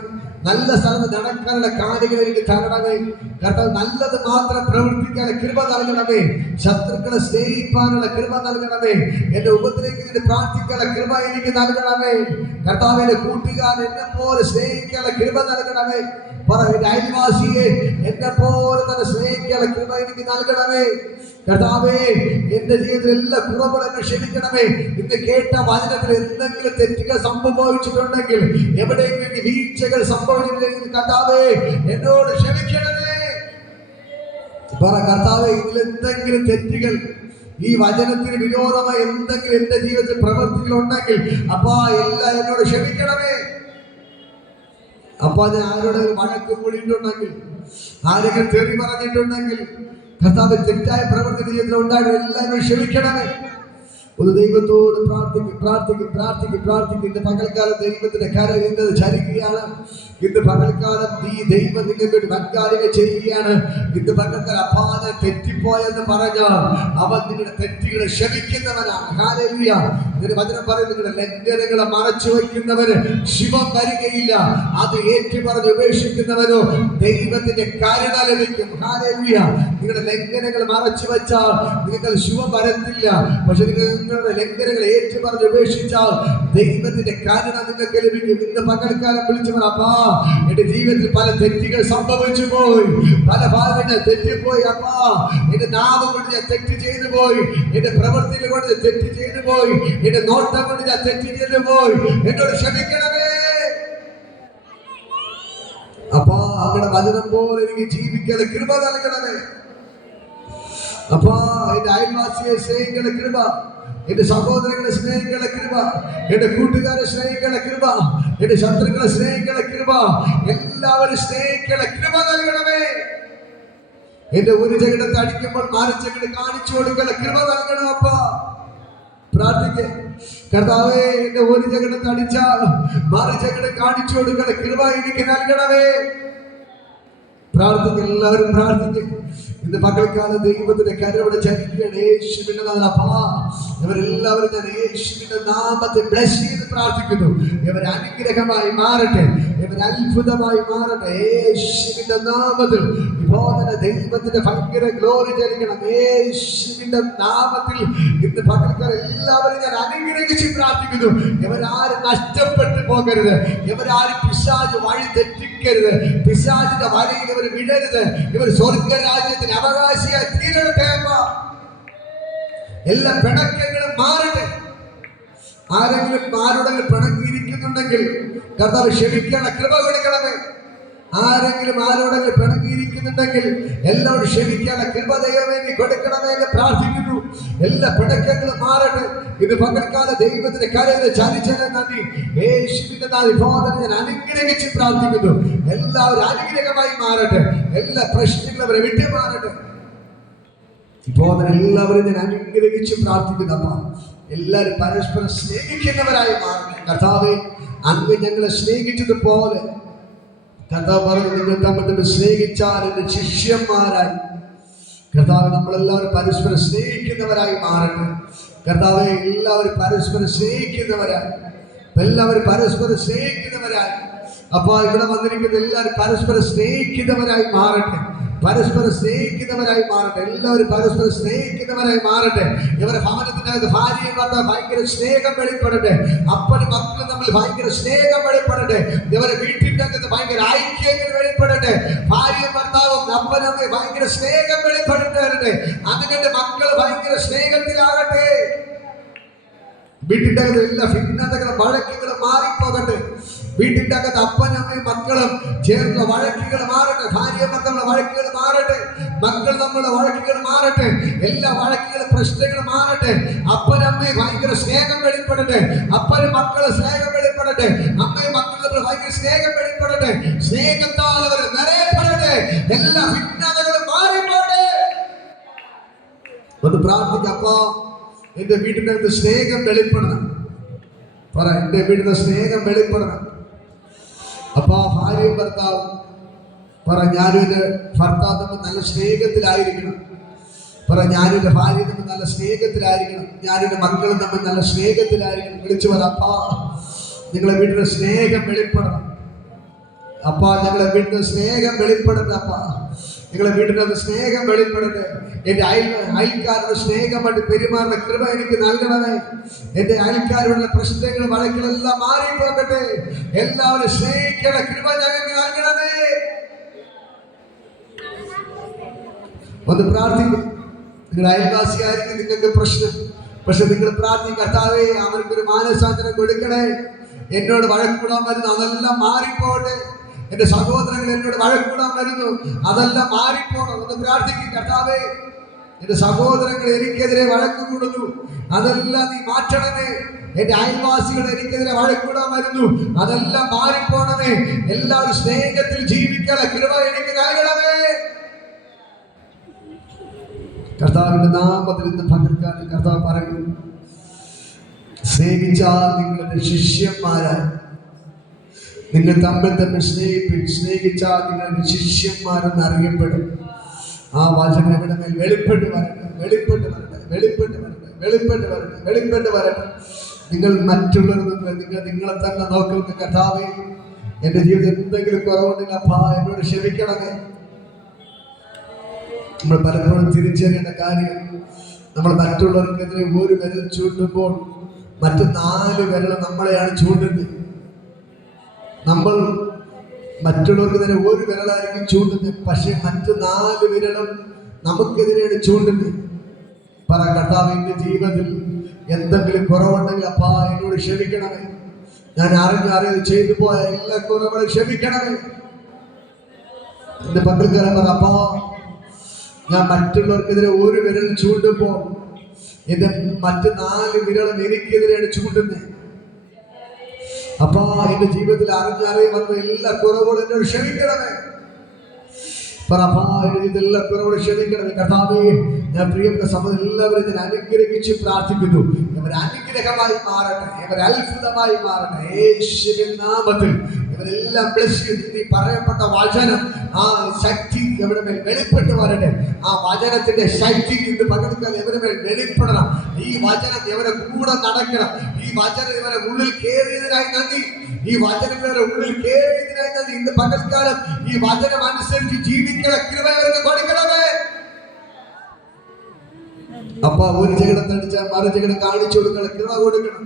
നല്ല സ്ഥലത്ത് നടക്കാനുള്ള കാലുകൾ എനിക്ക് തരണമേ. കർത്താവ്, നല്ലത് മാത്രം പ്രവർത്തിക്കാനുള്ള കൃപ നൽകണമേ. ശത്രുക്കളെ സ്നേഹിക്കാനുള്ള കൃപ നൽകണമേ. എന്റെ ഉപദ്രവിക്കുന്നതിന് പ്രാർത്ഥിക്കാനുള്ള കൃപ എനിക്ക് നൽകണമേ. കർത്താവ്, എന്റെ കൂട്ടുകാരൻ എന്നെ പോലെ സ്നേഹിക്കാനുള്ള കൃപ നൽകണമേ. എന്റെ അയൽവാസിയെ എന്നെ പോലെ തന്നെ സ്നേഹിക്കാനുള്ള കൃപ എനിക്ക് നൽകണമേ. കർത്താവേ, എന്റെ ജീവിതത്തിൽ എല്ലാ കുറവുകളും ക്ഷമിക്കണമേ. ഇന്ന് കേട്ട വചനത്തിൽ എന്തെങ്കിലും തെറ്റുകൾ സംഭവിച്ചിട്ടുണ്ടെങ്കിൽ, എവിടെയെങ്കിലും വീഴ്ചകൾ സംഭവിച്ചിട്ടുണ്ടെങ്കിൽ കർത്താവേ എന്നോട് ക്ഷമിക്കണമേ. കർത്താവേ, ഇതിൽ എന്തെങ്കിലും തെറ്റുകൾ, ഈ വചനത്തിന് വിരോധമായി എന്തെങ്കിലും എന്റെ ജീവിതത്തിൽ പ്രവൃത്തികൾ ഉണ്ടെങ്കിൽ അപ്പാ എല്ലാം എന്നോട് ക്ഷമിക്കണമേ. അപ്പാ, ഞാൻ ആരോടെങ്കിലും വഴക്ക് കൂടിയിട്ടുണ്ടെങ്കിൽ, ആരെങ്കിലും തെറി പറഞ്ഞിട്ടുണ്ടെങ്കിൽ, കർത്താവ് തെറ്റായ പ്രവൃത്തി ജീവിതത്തിൽ ഉണ്ടായിട്ട് എല്ലാവരും ക്ഷമിക്കണമേ. ഒരു ദൈവത്തോട് പ്രാർത്ഥിക്കും. ഇന്ന് പകൽക്കാലം ദൈവത്തിന്റെ കരം ഇന്നത് ചലിക്കുകയാണ്. ഇന്ന് പകൽക്കാലം ഈ ദൈവം നിങ്ങൾക്ക് വൻകാര്യങ്ങൾ ചെയ്യുകയാണ്. ഇന്ന് പകൽക്കാലം അപ്പാന തെറ്റിപ്പോയെന്ന് പറഞ്ഞാൽ അവൻ നിങ്ങളുടെ തെറ്റുകളെ ക്ഷമിക്കുന്നവനാണ്. ഹല്ലേലൂയ. ഇതിന് വചനം പറയും, നിങ്ങളുടെ ലംഘനങ്ങളെ മറച്ചു വയ്ക്കുന്നവന് ശിവം വരികയില്ല, അത് ഏറ്റു പറഞ്ഞ് ഉപേക്ഷിക്കുന്നവനോ ദൈവത്തിന്റെ കരുണ ലഭിക്കും. ഹല്ലേലൂയ. നിങ്ങളുടെ ലംഘനങ്ങൾ മറച്ചു വെച്ചാൽ നിങ്ങൾക്ക് ശിവം വരത്തില്ല. പക്ഷെ നിങ്ങളുടെ ലംഘനങ്ങൾ ഏറ്റു പറഞ്ഞ് ഉപേക്ഷിച്ചാൽ ദൈവത്തിന്റെ കരുണ നിങ്ങൾക്ക് ലഭിക്കും. ഇന്ന് പകൽക്കാലം വിളിച്ചവൻ, അപ്പാ എന്റെ ജീവിതത്തിൽ പല തെറ്റുകൾ സംഭവിച്ചു പോയി, പല ഭാഗങ്ങൾ തെറ്റിപ്പോയി. അപ്പാ, എന്റെ നാമം കൊണ്ട് ഞാൻ തെറ്റ് ചെയ്തു പോയി, എന്റെ പ്രവൃത്തികൾ കൊണ്ട് തെറ്റ് ചെയ്തു പോയി, എന്റെ നോട്ടം കൊണ്ട് ഞാൻ തെറ്റ് ചെയ്തു പോയി, എന്നോട് ക്ഷമിക്കണമേ. അപ്പാ, അങ്ങയുടെ വചനം പോലെ എനിക്ക് ജീവിക്കാനുള്ള കൃപ നൽകണമേ. അപ്പാ, എന്റെ അയൽവാസിയെ സ്നേഹിക്കുന്ന കൃപ, എന്റെ സഹോദരങ്ങളെ സ്നേഹിക്കുന്ന കൃപ, എന്റെ കൂട്ടുകാരെ സ്നേഹിക്കുന്ന കൃപ, എന്റെ ശത്രുക്കളെ സ്നേഹിക്കുന്ന കൃപ, എല്ലാവരും സ്നേഹിക്കുന്ന കൃപ നൽകണമേ. എന്റെ ഒരു ജഗടത്ത് അടിക്കുമ്പോൾ മാറി ജഗട് കാണിച്ചു കൊടുക്കുന്ന കൃപ നൽകണം. അപ്പാ, പ്രാർത്ഥിക്കേ. കർത്താവേ, എന്റെ ഒരു ജഗടത്ത് അടിച്ചാൽ മാറി ജഗട് കാണിച്ചു കൊടുക്കുന്ന കൃപ എനിക്ക് നൽകണമേ. പ്രാർത്ഥിക്കുക, എല്ലാവരും പ്രാർത്ഥിക്കുക. ഇന്ന് പകൽക്കാലം ദൈവത്തിന്റെ കരുവിടെ ചലിക്കുകയാണ്. യേശുവിന്റെ ഇവരെല്ലാവരും ഞാൻ യേശുവിന്റെ നാമത്തെ ബ്ലെസ് ചെയ്ത് പ്രാർത്ഥിക്കുന്നു. ഇവർ അനുഗ്രഹമായി മാറട്ടെ, ഇവർ അത്ഭുതമായി മാറട്ടെ. യേശുവിന്റെ നാമത്തിൽ ബോധന ദൈവത്തിന്റെ ഭയങ്കര ഗ്ലോറി ചലിക്കണം. യേശുവിന്റെ നാമത്തിൽ ഇന്ന് പകൽക്കാലം എല്ലാവരും ഞാൻ അനുഗ്രഹിച്ച് പ്രാർത്ഥിക്കുന്നു. ഇവരാരും നഷ്ടപ്പെട്ടു പോകരുത്, ഇവരാരും പിശാച് വഴി തെറ്റിക്കരുത്, പിശാചിന്റെ വലയിൽ ഇവർ വിടരുത്. ഇവർ സ്വർഗരാജ്യത്തിന് അവകാശിയായി തീരട്ടെ. എല്ലാ പിണക്കങ്ങളും മാറട്ടെ. ആരെങ്കിലും ആരോടെങ്കിലും പിണങ്ങിയിരിക്കുന്നുണ്ടെങ്കിൽ കർത്താവ് ക്ഷമിക്കാനുള്ള കൃപ കൊടുക്കണമേ. ആരെങ്കിലും ആരോടെങ്കിലും പിണങ്ങിയിരിക്കുന്നുണ്ടെങ്കിൽ എല്ലാവരും ക്ഷമിക്കാനുള്ള കൃപ ദൈവമേ കൊടുക്കണമേ എന്ന് പ്രാർത്ഥിക്കുന്നു. എല്ലാ പിണക്കങ്ങളും മാറട്ടെ. ഇത് പകൽക്കാല ദൈവത്തിന്റെ കരയിൽ ചലിച്ചത് നന്ദി. യേശുവിന്റെ ഞാൻ അനുഗ്രഹിച്ച് പ്രാർത്ഥിക്കുന്നു. എല്ലാവരും അനുഗ്രഹമായി മാറട്ടെ. എല്ലാ പ്രശ്നങ്ങളും അവരെ വിട്ടു മാറട്ടെ. ഇപ്പോൾ എല്ലാവരും ഞാൻ അനുഗ്രഹിച്ച് പ്രാർത്ഥിക്കുന്നപ്പ എല്ലാവരും പരസ്പരം സ്നേഹിക്കുന്നവരായി മാറട്ടെ. കർത്താവേ, അങ്ങ് ഞങ്ങളെ സ്നേഹിച്ചതുപോലെ കർത്താവ് പറഞ്ഞു, നിങ്ങൾ തമ്മിൽ സ്നേഹിച്ചാൽ എന്റെ ശിഷ്യന്മാരായി. കർത്താവ്, നമ്മളെല്ലാവരും പരസ്പരം സ്നേഹിക്കുന്നവരായി മാറട്ടെ. കർത്താവെ, എല്ലാവരും പരസ്പരം സ്നേഹിക്കുന്നവരായി, എല്ലാവരും പരസ്പരം സ്നേഹിക്കുന്നവരായി. അപ്പോൾ ഇവിടെ വന്നിരിക്കുന്ന എല്ലാവരും പരസ്പരം സ്നേഹിക്കുന്നവരായി മാറട്ടെ. പരസ്പരം സ്നേഹിക്കുന്നവരായി മാറട്ടെ. എല്ലാവരും പരസ്പരം സ്നേഹിക്കുന്നവരായി മാറട്ടെ. ഇവരുടെ ഭവനത്തിനകത്ത് ഭാര്യയും ഭർത്താവ് ഭയങ്കര സ്നേഹം വെളിപ്പെടട്ടെ. അപ്പനും മക്കളും തമ്മിൽ ഭയങ്കര സ്നേഹം വെളിപ്പെടട്ടെ. ഇവരുടെ വീട്ടിൻ്റെ അകത്ത് ഭയങ്കര ഐക്യങ്ങൾ വെളിപ്പെടട്ടെ. ഭാര്യയും ഭർത്താവും അപ്പനമ്മയും ഭയങ്കര സ്നേഹം വെളിപ്പെടട്ടെ. അതുകൊണ്ട് മക്കൾ ഭയങ്കര സ്നേഹത്തിലാകട്ടെ. വീട്ടിൻ്റെ അകത്ത് എല്ലാ ഭിന്നതകളും വഴക്കുകളും മാറിപ്പോകട്ടെ. വീട്ടിൻ്റെ അകത്ത് അപ്പനമ്മയും മക്കളും ചേർന്ന വഴക്കുകൾ മാറട്ടെ. ഭാര്യ മക്കളുടെ വഴക്കുകൾ മാറട്ടെ. മക്കൾ തമ്മിലുള്ള വഴക്കുകൾ മാറട്ടെ. എല്ലാ വഴക്കുകളും പ്രശ്നങ്ങളും മാറട്ടെ. അപ്പനമ്മയും ഭയങ്കര സ്നേഹം വെളിപ്പെടട്ടെ. അപ്പനും മക്കളും സ്നേഹം വെളിപ്പെടട്ടെ. അമ്മയും മക്കളും ഭയങ്കര സ്നേഹം വെളിപ്പെടട്ടെ. സ്നേഹത്താൽ അവർ നിറയപ്പെടട്ടെ. എല്ലാ ഭിന്നതകളും മാറിപ്പോട്ടെ. ഒന്ന് പ്രാർത്ഥിക്കപ്പോ, എന്റെ വീട്ടിൻ്റെ അകത്ത് സ്നേഹം വെളിപ്പെടണം. പറ, എന്റെ വീട്ടിലെ സ്നേഹം വെളിപ്പെടണം. അപ്പൊ ഭാര്യയും ഭർത്താവും പറ, ഞാനും എൻ്റെ ഭർത്താവ് തമ്മിൽ നല്ല സ്നേഹത്തിലായിരിക്കണം. പറ, ഞാനും എൻ്റെ ഭാര്യ തമ്മിൽ നല്ല സ്നേഹത്തിലായിരിക്കണം. ഞാനും എൻ്റെ മക്കളും തമ്മിൽ നല്ല സ്നേഹത്തിലായിരിക്കണം. വിളിച്ചു പറ, അപ്പാ, നിങ്ങളെ വീട്ടിലെ സ്നേഹം വെളിപ്പെടണം. അപ്പാ, ഞങ്ങളെ വീട്ടിലെ സ്നേഹം വെളിപ്പെടട്ടെ. അപ്പാ, നിങ്ങളെ വീട്ടിനകത്ത് സ്നേഹം വെളിപ്പെടട്ടെ. എൻ്റെ അയൽക്കാരുടെ സ്നേഹമായിട്ട് പെരുമാറുന്ന കൃപ എനിക്ക് നൽകണമേ. എൻ്റെ അയൽക്കാരുടെ പ്രശ്നങ്ങൾ വഴക്കുകളെല്ലാം മാറിപ്പോകട്ടെ. എല്ലാവരും സ്നേഹിക്കണ കൃപ ഞങ്ങൾക്ക് നൽകണമേ. ഒന്ന് പ്രാർത്ഥിക്കും. നിങ്ങളുടെ അയൽവാസിയായിരിക്കും നിങ്ങൾക്ക് പ്രശ്നം. പക്ഷെ നിങ്ങൾ പ്രാർത്ഥിക്കും, കർത്താവേ, അവർക്കൊരു മാനസാന്തരം കൊടുക്കണേ. എന്നോട് വഴക്കൂടാൻ വരുന്നു, അതെല്ലാം മാറിപ്പോട്ടെ. എന്റെ സഹോദരങ്ങൾ എന്നോട് വഴക്കൂടാൻ വരുന്നു, അതെല്ലാം മാറിപ്പോണം. ഒന്ന് പ്രാർത്ഥിക്കും, കർത്താവേ, എന്റെ സഹോദരങ്ങൾ എനിക്കെതിരെ വഴക്ക് കൂടുന്നു, അതെല്ലാം നീ മാറ്റണമേ. എന്റെ അയൽവാസികൾ എനിക്കെതിരെ വഴക്കൂടാൻ വരുന്നു, അതെല്ലാം മാറിപ്പോണമേ. എല്ലാവരും സ്നേഹത്തിൽ ജീവിക്കാനുള്ള കൃപ എനിക്ക് നൽകണമേ. കർത്താവിന്റെ നാമത്തിൽ ഇന്ന് പങ്കെടുക്കാൻ കർത്താവ് പറയുന്നു, സ്നേഹിച്ചാൽ നിങ്ങളുടെ ശിഷ്യന്മാരായി. നിങ്ങൾ തമ്മിൽ തന്നെ സ്നേഹിച്ചാൽ നിങ്ങളുടെ ശിഷ്യന്മാരെന്ന് അറിയപ്പെടും. ആ വചനം ഇവിടെ മേൽ വെളിപ്പെട്ട് വരട്ടെ, വെളിപ്പെട്ട് വരട്ടെ, വെളിപ്പെട്ട് വരട്ടെ, വെളിപ്പെട്ട് വരട്ടെ, വെളിപ്പെട്ട് വരട്ടെ. നിങ്ങൾ മറ്റുള്ളവർ നിങ്ങളെ തന്നെ നോക്കുന്ന കർത്താവേ, എന്റെ ജീവിതം എന്തെങ്കിലും കുറവുണ്ടെങ്കിൽ അപ്പാ എന്നോട് ക്ഷമിക്കണമേ. നമ്മൾ പലപ്പോഴും തിരിച്ചറിയേണ്ട കാര്യം, നമ്മൾ മറ്റുള്ളവർക്കെതിരെ ഒരു വിരൽ ചൂണ്ടുമ്പോൾ മറ്റു 4 വിരൽ നമ്മളെയാണ് ചൂണ്ടുന്നത്. നമ്മൾ മറ്റുള്ളവർക്കെതിരെ ഒരു വിരലായിരിക്കും ചൂണ്ടുന്നത്, പക്ഷെ മറ്റു 4 വിരലും നമുക്കെതിരെയാണ് ചൂണ്ടുന്നത്. പറ, കർത്താവ്, എന്റെ ജീവിതത്തിൽ എന്തെങ്കിലും കുറവുണ്ടെങ്കിൽ അപ്പാ എന്നോട് ക്ഷമിക്കണമേ. ഞാൻ അറിയാതെ ചെയ്തു പോയ എല്ലാ കുറവുകളും ക്ഷമിക്കണമേ. എന്റെ പക്കൽക്കാരൻ പറ, അപ്പാ, ഞാൻ മറ്റുള്ളവർക്കെതിരെ ഒരു വിരൽ ചൂണ്ടുമ്പോൾ എന്റെ മറ്റ് 4 വിരലും എനിക്കെതിരെയാണ് ചൂണ്ടുന്നത്. അപ്പാ, എന്റെ ജീവിതത്തിൽ അറിഞ്ഞാലേ വന്ന എല്ലാ കുറവുകളും എന്നോട് ക്ഷമിക്കണമേ. എല്ലാ കുറവുകളും ക്ഷമിക്കണമേ. കർത്താവേ, ഞാൻ പ്രിയപ്പെട്ട സഹോദരൻ എല്ലാവരും ഞാൻ അനുഗ്രഹിച്ച് പ്രാർത്ഥിക്കുന്നു. ഇവർ അനുഗ്രഹമായി മാറട്ടെ, ഇവർ അത്ഭുതമായി മാറട്ടെ. യേശുവിൻ നാമത്തിൽ ഇവരെല്ലാം ഈ പറയപ്പെട്ട വചനം, ആ ശക്തി ഇവരുടെ മേൽ വെളിപ്പെട്ട് വരട്ടെ. ആ വചനത്തിന്റെ ശക്തി ഇന്ന് പകർത്താൻ ഇവരുടെ മേൽ വെളിപ്പെടണം. ഈ വചനം ഇവരെ കൂടെ നടക്കണം. ഈ വചനം ഇവരെ ഉള്ളിൽ കയറിയതിനായി നന്ദി. ഈ വചനം ഇവരെ ഉള്ളിൽ കയറിയതിനായി നന്ദി. ഇന്ന് പകൽക്കാലം ഈ വചനം അനുസരിച്ച് ജീവിക്കണ കൃപ ഇവർക്ക് കൊടുക്കണമേ. അപ്പൊ ഒരു ജഗടത്തടിച്ചാൽ മറു ജഗടം കാണിച്ചു കൊടുക്കണ കൃപ കൊടുക്കണം.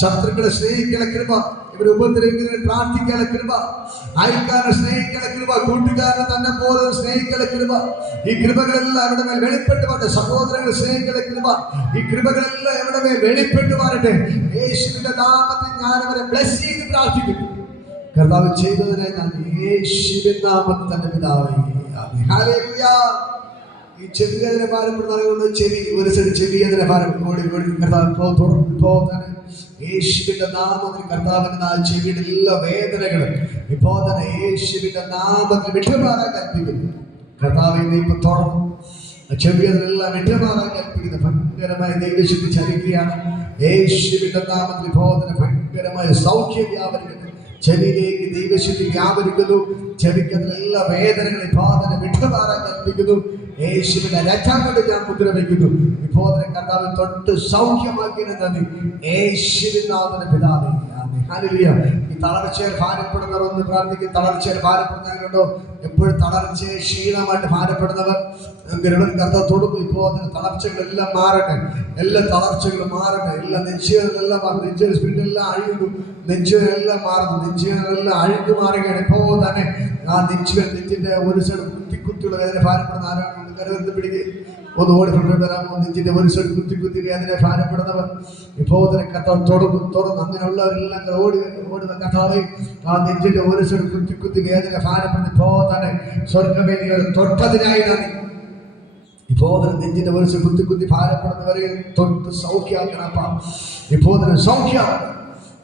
ശത്രുക്കളെ സ്നേഹിക്കണ കൃപ, ഇവരെ ഉപദ്രവിക്കുന്നതിനെ പ്രാർത്ഥിക്കണ കൃപ, അയൽക്കാരെ സ്നേഹിക്കണ കൃപ, കൂട്ടുകാരനെ തന്നെ പോലെ സ്നേഹിക്കണ കൃപ. ഈ കൃപകളെല്ലാം അവിടെ മേൽ വെളിപ്പെട്ട് വരട്ടെ. സഹോദരങ്ങളെ സ്നേഹിക്കണ കൃപ, ഈ കൃപകളെല്ലാം അവിടെ മേൽ വെളിപ്പെട്ട് വരട്ടെ. യേശുവിന്റെ നാമത്തിൽ ഞാൻ അവരെ ബ്ലെസ് ചെയ്ത് പ്രാർത്ഥിക്കുന്നു. കർത്താവ് ചെയ്തതിനായി നന്ദി. യേശുവിൻ നാമത്തിൽ തന്നെ പിതാവേ, ഹല്ലേലൂയ. ഈ ചെവി വേദന ഭാരപ്പെടുന്ന ചെവി ഒരു സൈഡ് ചെവി വേദന ഭാരപ്പെടും യേശുവിന്റെ നാമത്തിൽ കർത്താവിന്റെ ചെവിയുടെ എല്ലാ വേദനകളും ഇപ്പോൾ തന്നെ യേശുവിന്റെ നാമത്തിൽ വിട്ടുമാറാൻ കൽപ്പിക്കുന്നു. കർത്താവിനെ ഇപ്പൊ തുറന്നു ചെവിയതെല്ലാം വിട്ടുമാറാൻ കൽപ്പിക്കുന്ന ഭയങ്കരമായ ദൈവശക്തി ചലിക്കുകയാണ്. യേശുവിന്റെ നാമത്തിൽ ഇപ്പോൾ തന്നെ ഭയങ്കരമായ സൗഖ്യം വ്യാപരിക്കുന്നു. ചെവിയിലേക്ക് ദൈവശക്തി വ്യാപരിക്കുന്നു. ചെവിക്കതിലെല്ലാ വേദനകളും ഇപ്പോൾ തന്നെ വിട്ടുമാറാൻ കൽപ്പിക്കുന്നു. യേശുവിന്റെ രക്തം കൊണ്ട് ഞാൻ മുദ്ര വയ്ക്കുന്നു. ഇപ്പോൾ തന്നെ കർത്താവ് തൊട്ട് സൗഖ്യമാക്കിയ നന്ദി. യേശുവിൻ നാമത്തിൽ പിതാവേ, ആമേൻ. ഹല്ലേലൂയ. ഈ തളർച്ചയിൽ ഭാരപ്പെടുന്നവർ ഒന്ന് പ്രാർത്ഥിക്കും. തളർച്ചയിൽ ഭാരപ്പെടുന്നവരുണ്ടോ? എപ്പോഴും തളർച്ചയെ ക്ഷീണമായിട്ട് ഭാരപ്പെടുന്നവർ കർത്താവ് തൊടുന്നു. ഇപ്പോൾ അതിന് തളർച്ചകളെല്ലാം മാറട്ടെ. എല്ലാ തളർച്ചകളും മാറട്ടെ. എല്ലാ നെഞ്ചുകളെല്ലാം നെഞ്ചുകൾ സ്പിരിറ്റെല്ലാം അഴിയുന്നു. നെഞ്ചുകളെല്ലാം മാറുന്നു. നെഞ്ചുകളെല്ലാം അഴിഞ്ഞു മാറുകയാണ്. ഇപ്പോൾ തന്നെ ആ നെഞ്ചിന്റെ ഒരു സൈഡ് കുത്തിയുള്ള വേദന ഭാരപ്പെടുന്ന ആരാണ്? കരുവരുന്ന് പിടിക്കുക. ഒന്ന് ഓടിക്കൊണ്ടു വരാമോ? നെഞ്ചിന്റെ ഒരു സൈഡ് കുത്തി വേദന ഭാരപ്പെടുന്നവർ ഇപ്പോൾ തന്നെ കർത്താവ് തുറന്നു അങ്ങനെയുള്ളവരെല്ലാം ഓടി കർത്താവ് ആ നെഞ്ചിന്റെ ഒരു സൈഡ് കുത്തി വേദന ഭാരപ്പെടുന്ന ഇപ്പോൾ തന്നെ സ്വർഗവേദികൾ തൊട്ടതിനായി നന്ദി. ഇപ്പോൾ തന്നെ നെഞ്ചിന്റെ ഒരു സൈഡ് കുത്തി ഭാരപ്പെടുന്നവരെ തൊട്ട് സൗഖ്യമാക്കണപ്പാ. ഇപ്പോൾ തന്നെ സൗഖ്യമാകണം.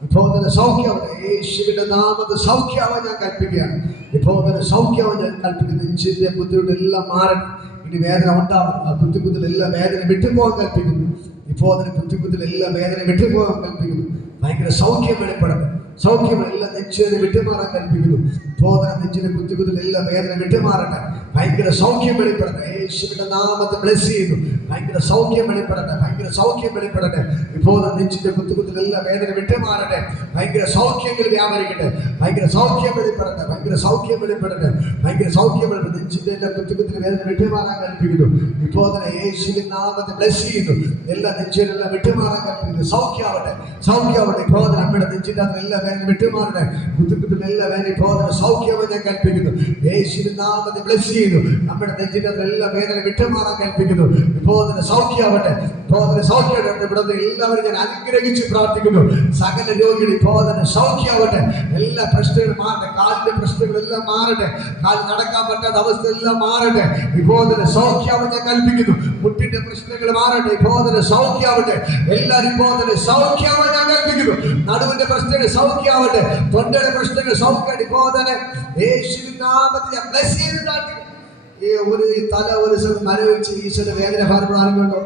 ഇപ്പോൾ തന്നെ സൗഖ്യമാവട്ടെ. യേശുവിന്റെ നാമത്തിൽ സൗഖ്യമാവാൻ ഞാൻ കൽപ്പിക്കുകയാണ്. ഇപ്പോൾ തന്നെ സൗഖ്യമാവാൻ ഞാൻ കൽപ്പിക്കുന്നു. നെഞ്ചിന്റെ ബുദ്ധിമുട്ടെല്ലാം മാറണം. ഇനി വേദന ഉണ്ടാവും. ആ ബുദ്ധിമുട്ടിലെല്ലാം വേദന വിട്ടുപോകാൻ കൽപ്പിക്കുന്നു. ഇപ്പോൾ അതിന് ബുദ്ധിമുട്ടിലെല്ലാം വേദന വിട്ടുപോകാൻ കൽപ്പിക്കുന്നു. ഭയങ്കര സൗഖ്യം വെളിപ്പെടണം. സൗഖ്യം എല്ലാം നെഞ്ചിനെ വിട്ടുമാറാൻ കൽപ്പിക്കുന്നു. ഇപ്പോൾ തന്നെ നെഞ്ചിന്റെ ബുദ്ധിമുട്ടിലെല്ലാം വേദന വിട്ടുമാറട്ടെ. ഭയങ്കര സൗഖ്യം വെളിപ്പെടട്ടെ. യേശുവിന്റെ നാമത്തെ ബ്ലെസ് ചെയ്യുന്നു. ഭയങ്കര സൗഖ്യം വെളിപ്പെടട്ടെ. ഭയങ്കര സൗഖ്യം വെളിപ്പെടട്ടെ. ഇപ്പോൾ നെഞ്ചിന്റെ ബുദ്ധിമുട്ടിലെല്ലാം വേദന വിട്ടുമാറട്ടെ. ഭയങ്കര സൗഖ്യങ്ങൾ വ്യാപരിക്കട്ടെ. ഭയങ്കര സൗഖ്യം വെളിപ്പെടട്ടെ. ഭയങ്കര സൗഖ്യം വെളിപ്പെടട്ടെ. ഭയങ്കര സൗഖ്യം വെളിപ്പെടട്ടെ. നെഞ്ചിന്റെ എല്ലാ ബുദ്ധിമുട്ടിൽ വേദന വിട്ടുമാറാൻ കൽപ്പിക്കുന്നു. ഇപ്പോൾ തന്നെ യേശുവിന്റെ നാമത്തെ ബ്ലെസ് ചെയ്യുന്നു. എല്ലാ നെഞ്ചിനെല്ലാം വിട്ടുമാറാൻ കൽപ്പിക്കുന്നു. സൗഖ്യമാവട്ടെ. സൗഖ്യമാവട്ടെ. ഇപ്പോൾ നമ്മുടെ നെഞ്ചിന്റെ എല്ലാ വേദന വിട്ടുമാറട്ടെ. ബുദ്ധിമുട്ടിലെല്ലാം വേദന ഇപ്പോൾ സൗഖ്യമായി ഞാൻ കൽപ്പിക്കുന്നു. യേശുവിന്റെ നാമത്തെ ബ്ലെസ് ചെയ്യുന്നു. നമ്മുടെ നെഞ്ചിന്റെ എല്ലാ വേദന വിട്ടുമാറാൻ കൽപ്പിക്കുന്നു. ഇപ്പോൾ തന്നെ സൗഖ്യമാവട്ടെ. ഇപ്പോൾ തന്നെ സൗഖ്യമാവട്ടെ. ഇവിടെ എല്ലാവരും ഞാൻ അനുഗ്രഹിച്ച് പ്രാർത്ഥിക്കുന്നു. സകല രോഗികൾ ഇപ്പോൾ തന്നെ സൗഖ്യമാവട്ടെ. എല്ലാ പ്രശ്നങ്ങളും മാറട്ടെ. കാലിന്റെ പ്രശ്നങ്ങളെല്ലാം മാറട്ടെ. കാല് നടക്കാൻ പറ്റാത്ത അവസ്ഥ എല്ലാം മാറട്ടെ. ഇപ്പോൾ തന്നെ സൗഖ്യമാവാൻ ഞാൻ കൽപ്പിക്കുന്നു. മുട്ടിന്റെ പ്രശ്നങ്ങൾ മാറട്ടെ. ഇപ്പോൾ തന്നെ സൗഖ്യമാവട്ടെ. എല്ലാവരും ഇപ്പോൾ തന്നെ സൗഖ്യമാവാൻ ഞാൻ കൽപ്പിക്കുന്നു. നടുവിന്റെ പ്രശ്നങ്ങൾ സൗഖ്യമാവട്ടെ. തൊണ്ടയുടെ പ്രശ്നങ്ങൾ സൗഖ്യമായിട്ട് ഇപ്പോൾ തന്നെ യേശുവിൻ നാമത്തിൽ ഞാൻ ബ്ലെസ് ചെയ്തിട്ടാണ്. ഒരു തല ഒരു സൈഡ് മരവിച്ച് ഈ സൈഡ് വേദന ഭാരപ്പെടുന്ന ആരെങ്കിലുണ്ടോ?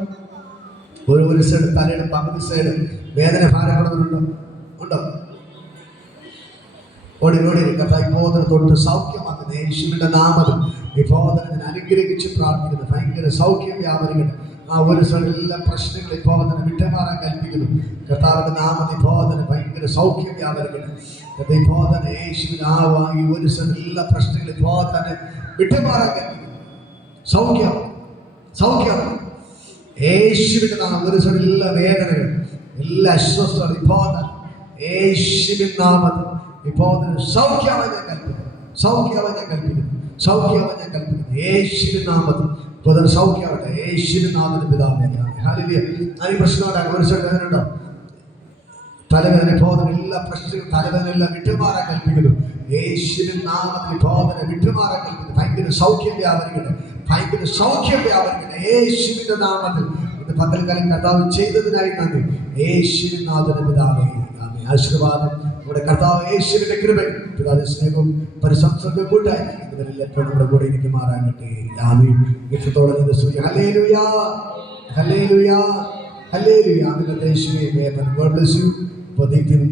ഒരു സൈഡ് തലയുടെ പകുതി സൈഡ് വേദന ഭാരപ്പെടുന്നുണ്ടോ? ഉണ്ടോ? ഓടി കർത്താവ് ഇപ്പോൾ തൊട്ട് സൗഖ്യമാക്കുന്ന യേശുവിന്റെ നാമത്തിൽ ഇപ്പോൾ തന്നെ അനുഗ്രഹിച്ച് പ്രാർത്ഥിക്കുന്നു. ഭയങ്കര സൗഖ്യം വ്യാപരിക്കട്ടെ. ആ ഒരു സൈഡ് എല്ലാ പ്രശ്നങ്ങളും ഇപ്പോൾ തന്നെ വിട്ടുമാറാൻ കൽപ്പിക്കുന്നു. കർത്താവിന്റെ നാമത്തിൽ ഇപ്പോൾ തന്നെ ഭയങ്കര സൗഖ്യം വ്യാപരിക്കട്ടെ. ഇപ്പോൾ തന്നെ യേശുവിൻ ഈ ഒരു സൈഡ് എല്ലാ പ്രശ്നങ്ങളും ഇപ്പോൾ തന്നെ വിട്ടുമാറാൻ കൽപ്പിക്കുന്നു. സൗഖ്യം യേശുവിന്റെ നാമം. ഒരു സൈഡ് എല്ലാ വേദനകളും എല്ലാ അസ്വസ്ഥതകളും ഇപ്പോൾ തന്നെ യേശുവിൻ നാമത്തിൽ ഇപ്പോൾ തന്നെ സൗഖ്യമായി ഞാൻ കൽപ്പിക്കുന്നു. സൗഖ്യമായി ഞാൻ കൽപ്പിക്കുന്നു. യേശുവിൻ നാമത്തിൽ ഇപ്പോൾ തന്നെ സൗഖ്യമാവട്ടെ. യേശുവിൻ നാമത്തിൽ പിതാവേ, ഹല്ലേലൂയ. അതിന് പ്രശ്നമുണ്ടാകും. ഒരു സൈഡ് വേദന ഉണ്ടോ? തലവേദന ഇപ്പോൾ തന്നെ എല്ലാ പ്രശ്നങ്ങളും തലവേദന എല്ലാം വിട്ടുമാറാൻ കൽപ്പിക്കുന്നു. യേശുവിൻ നാമത്തിൽ ഇപ്പോൾ തന്നെ വിട്ടുമാറാൻ കൽപ്പിക്കുന്നു. ഭയങ്കര സൗഖ്യം വ്യാപരിക്കട്ടെ. ഭയങ്കര സൗഖ്യം വ്യാപരിക്കട്ടെ. യേശുവിന്റെ നാമത്തിൽ ഇത് പകൽക്കാലം കർത്താവ് ചെയ്തതിനായി നന്ദി. യേശുവിൻ നാമത്തിൽ പിതാവേ, ആമേൻ. ആശീർവാദം നമ്മുടെ കർത്താവ് യേശുവിന്റെ കൃപയും പിതാവിന്റെ സ്നേഹവും പരിസംസർഗ കൂട്ടായി ഇതുവരെല്ലാം എപ്പോഴും നമ്മുടെ കൂടെ എനിക്ക് മാറാകട്ടെ. ആമേൻ. ഇഷ്ടത്തോടെ ഹല്ലേലൂയ, ഹല്ലേലൂയ, ഹല്ലേലൂയ. ആമേൻ. യേശുവേ, God bless you.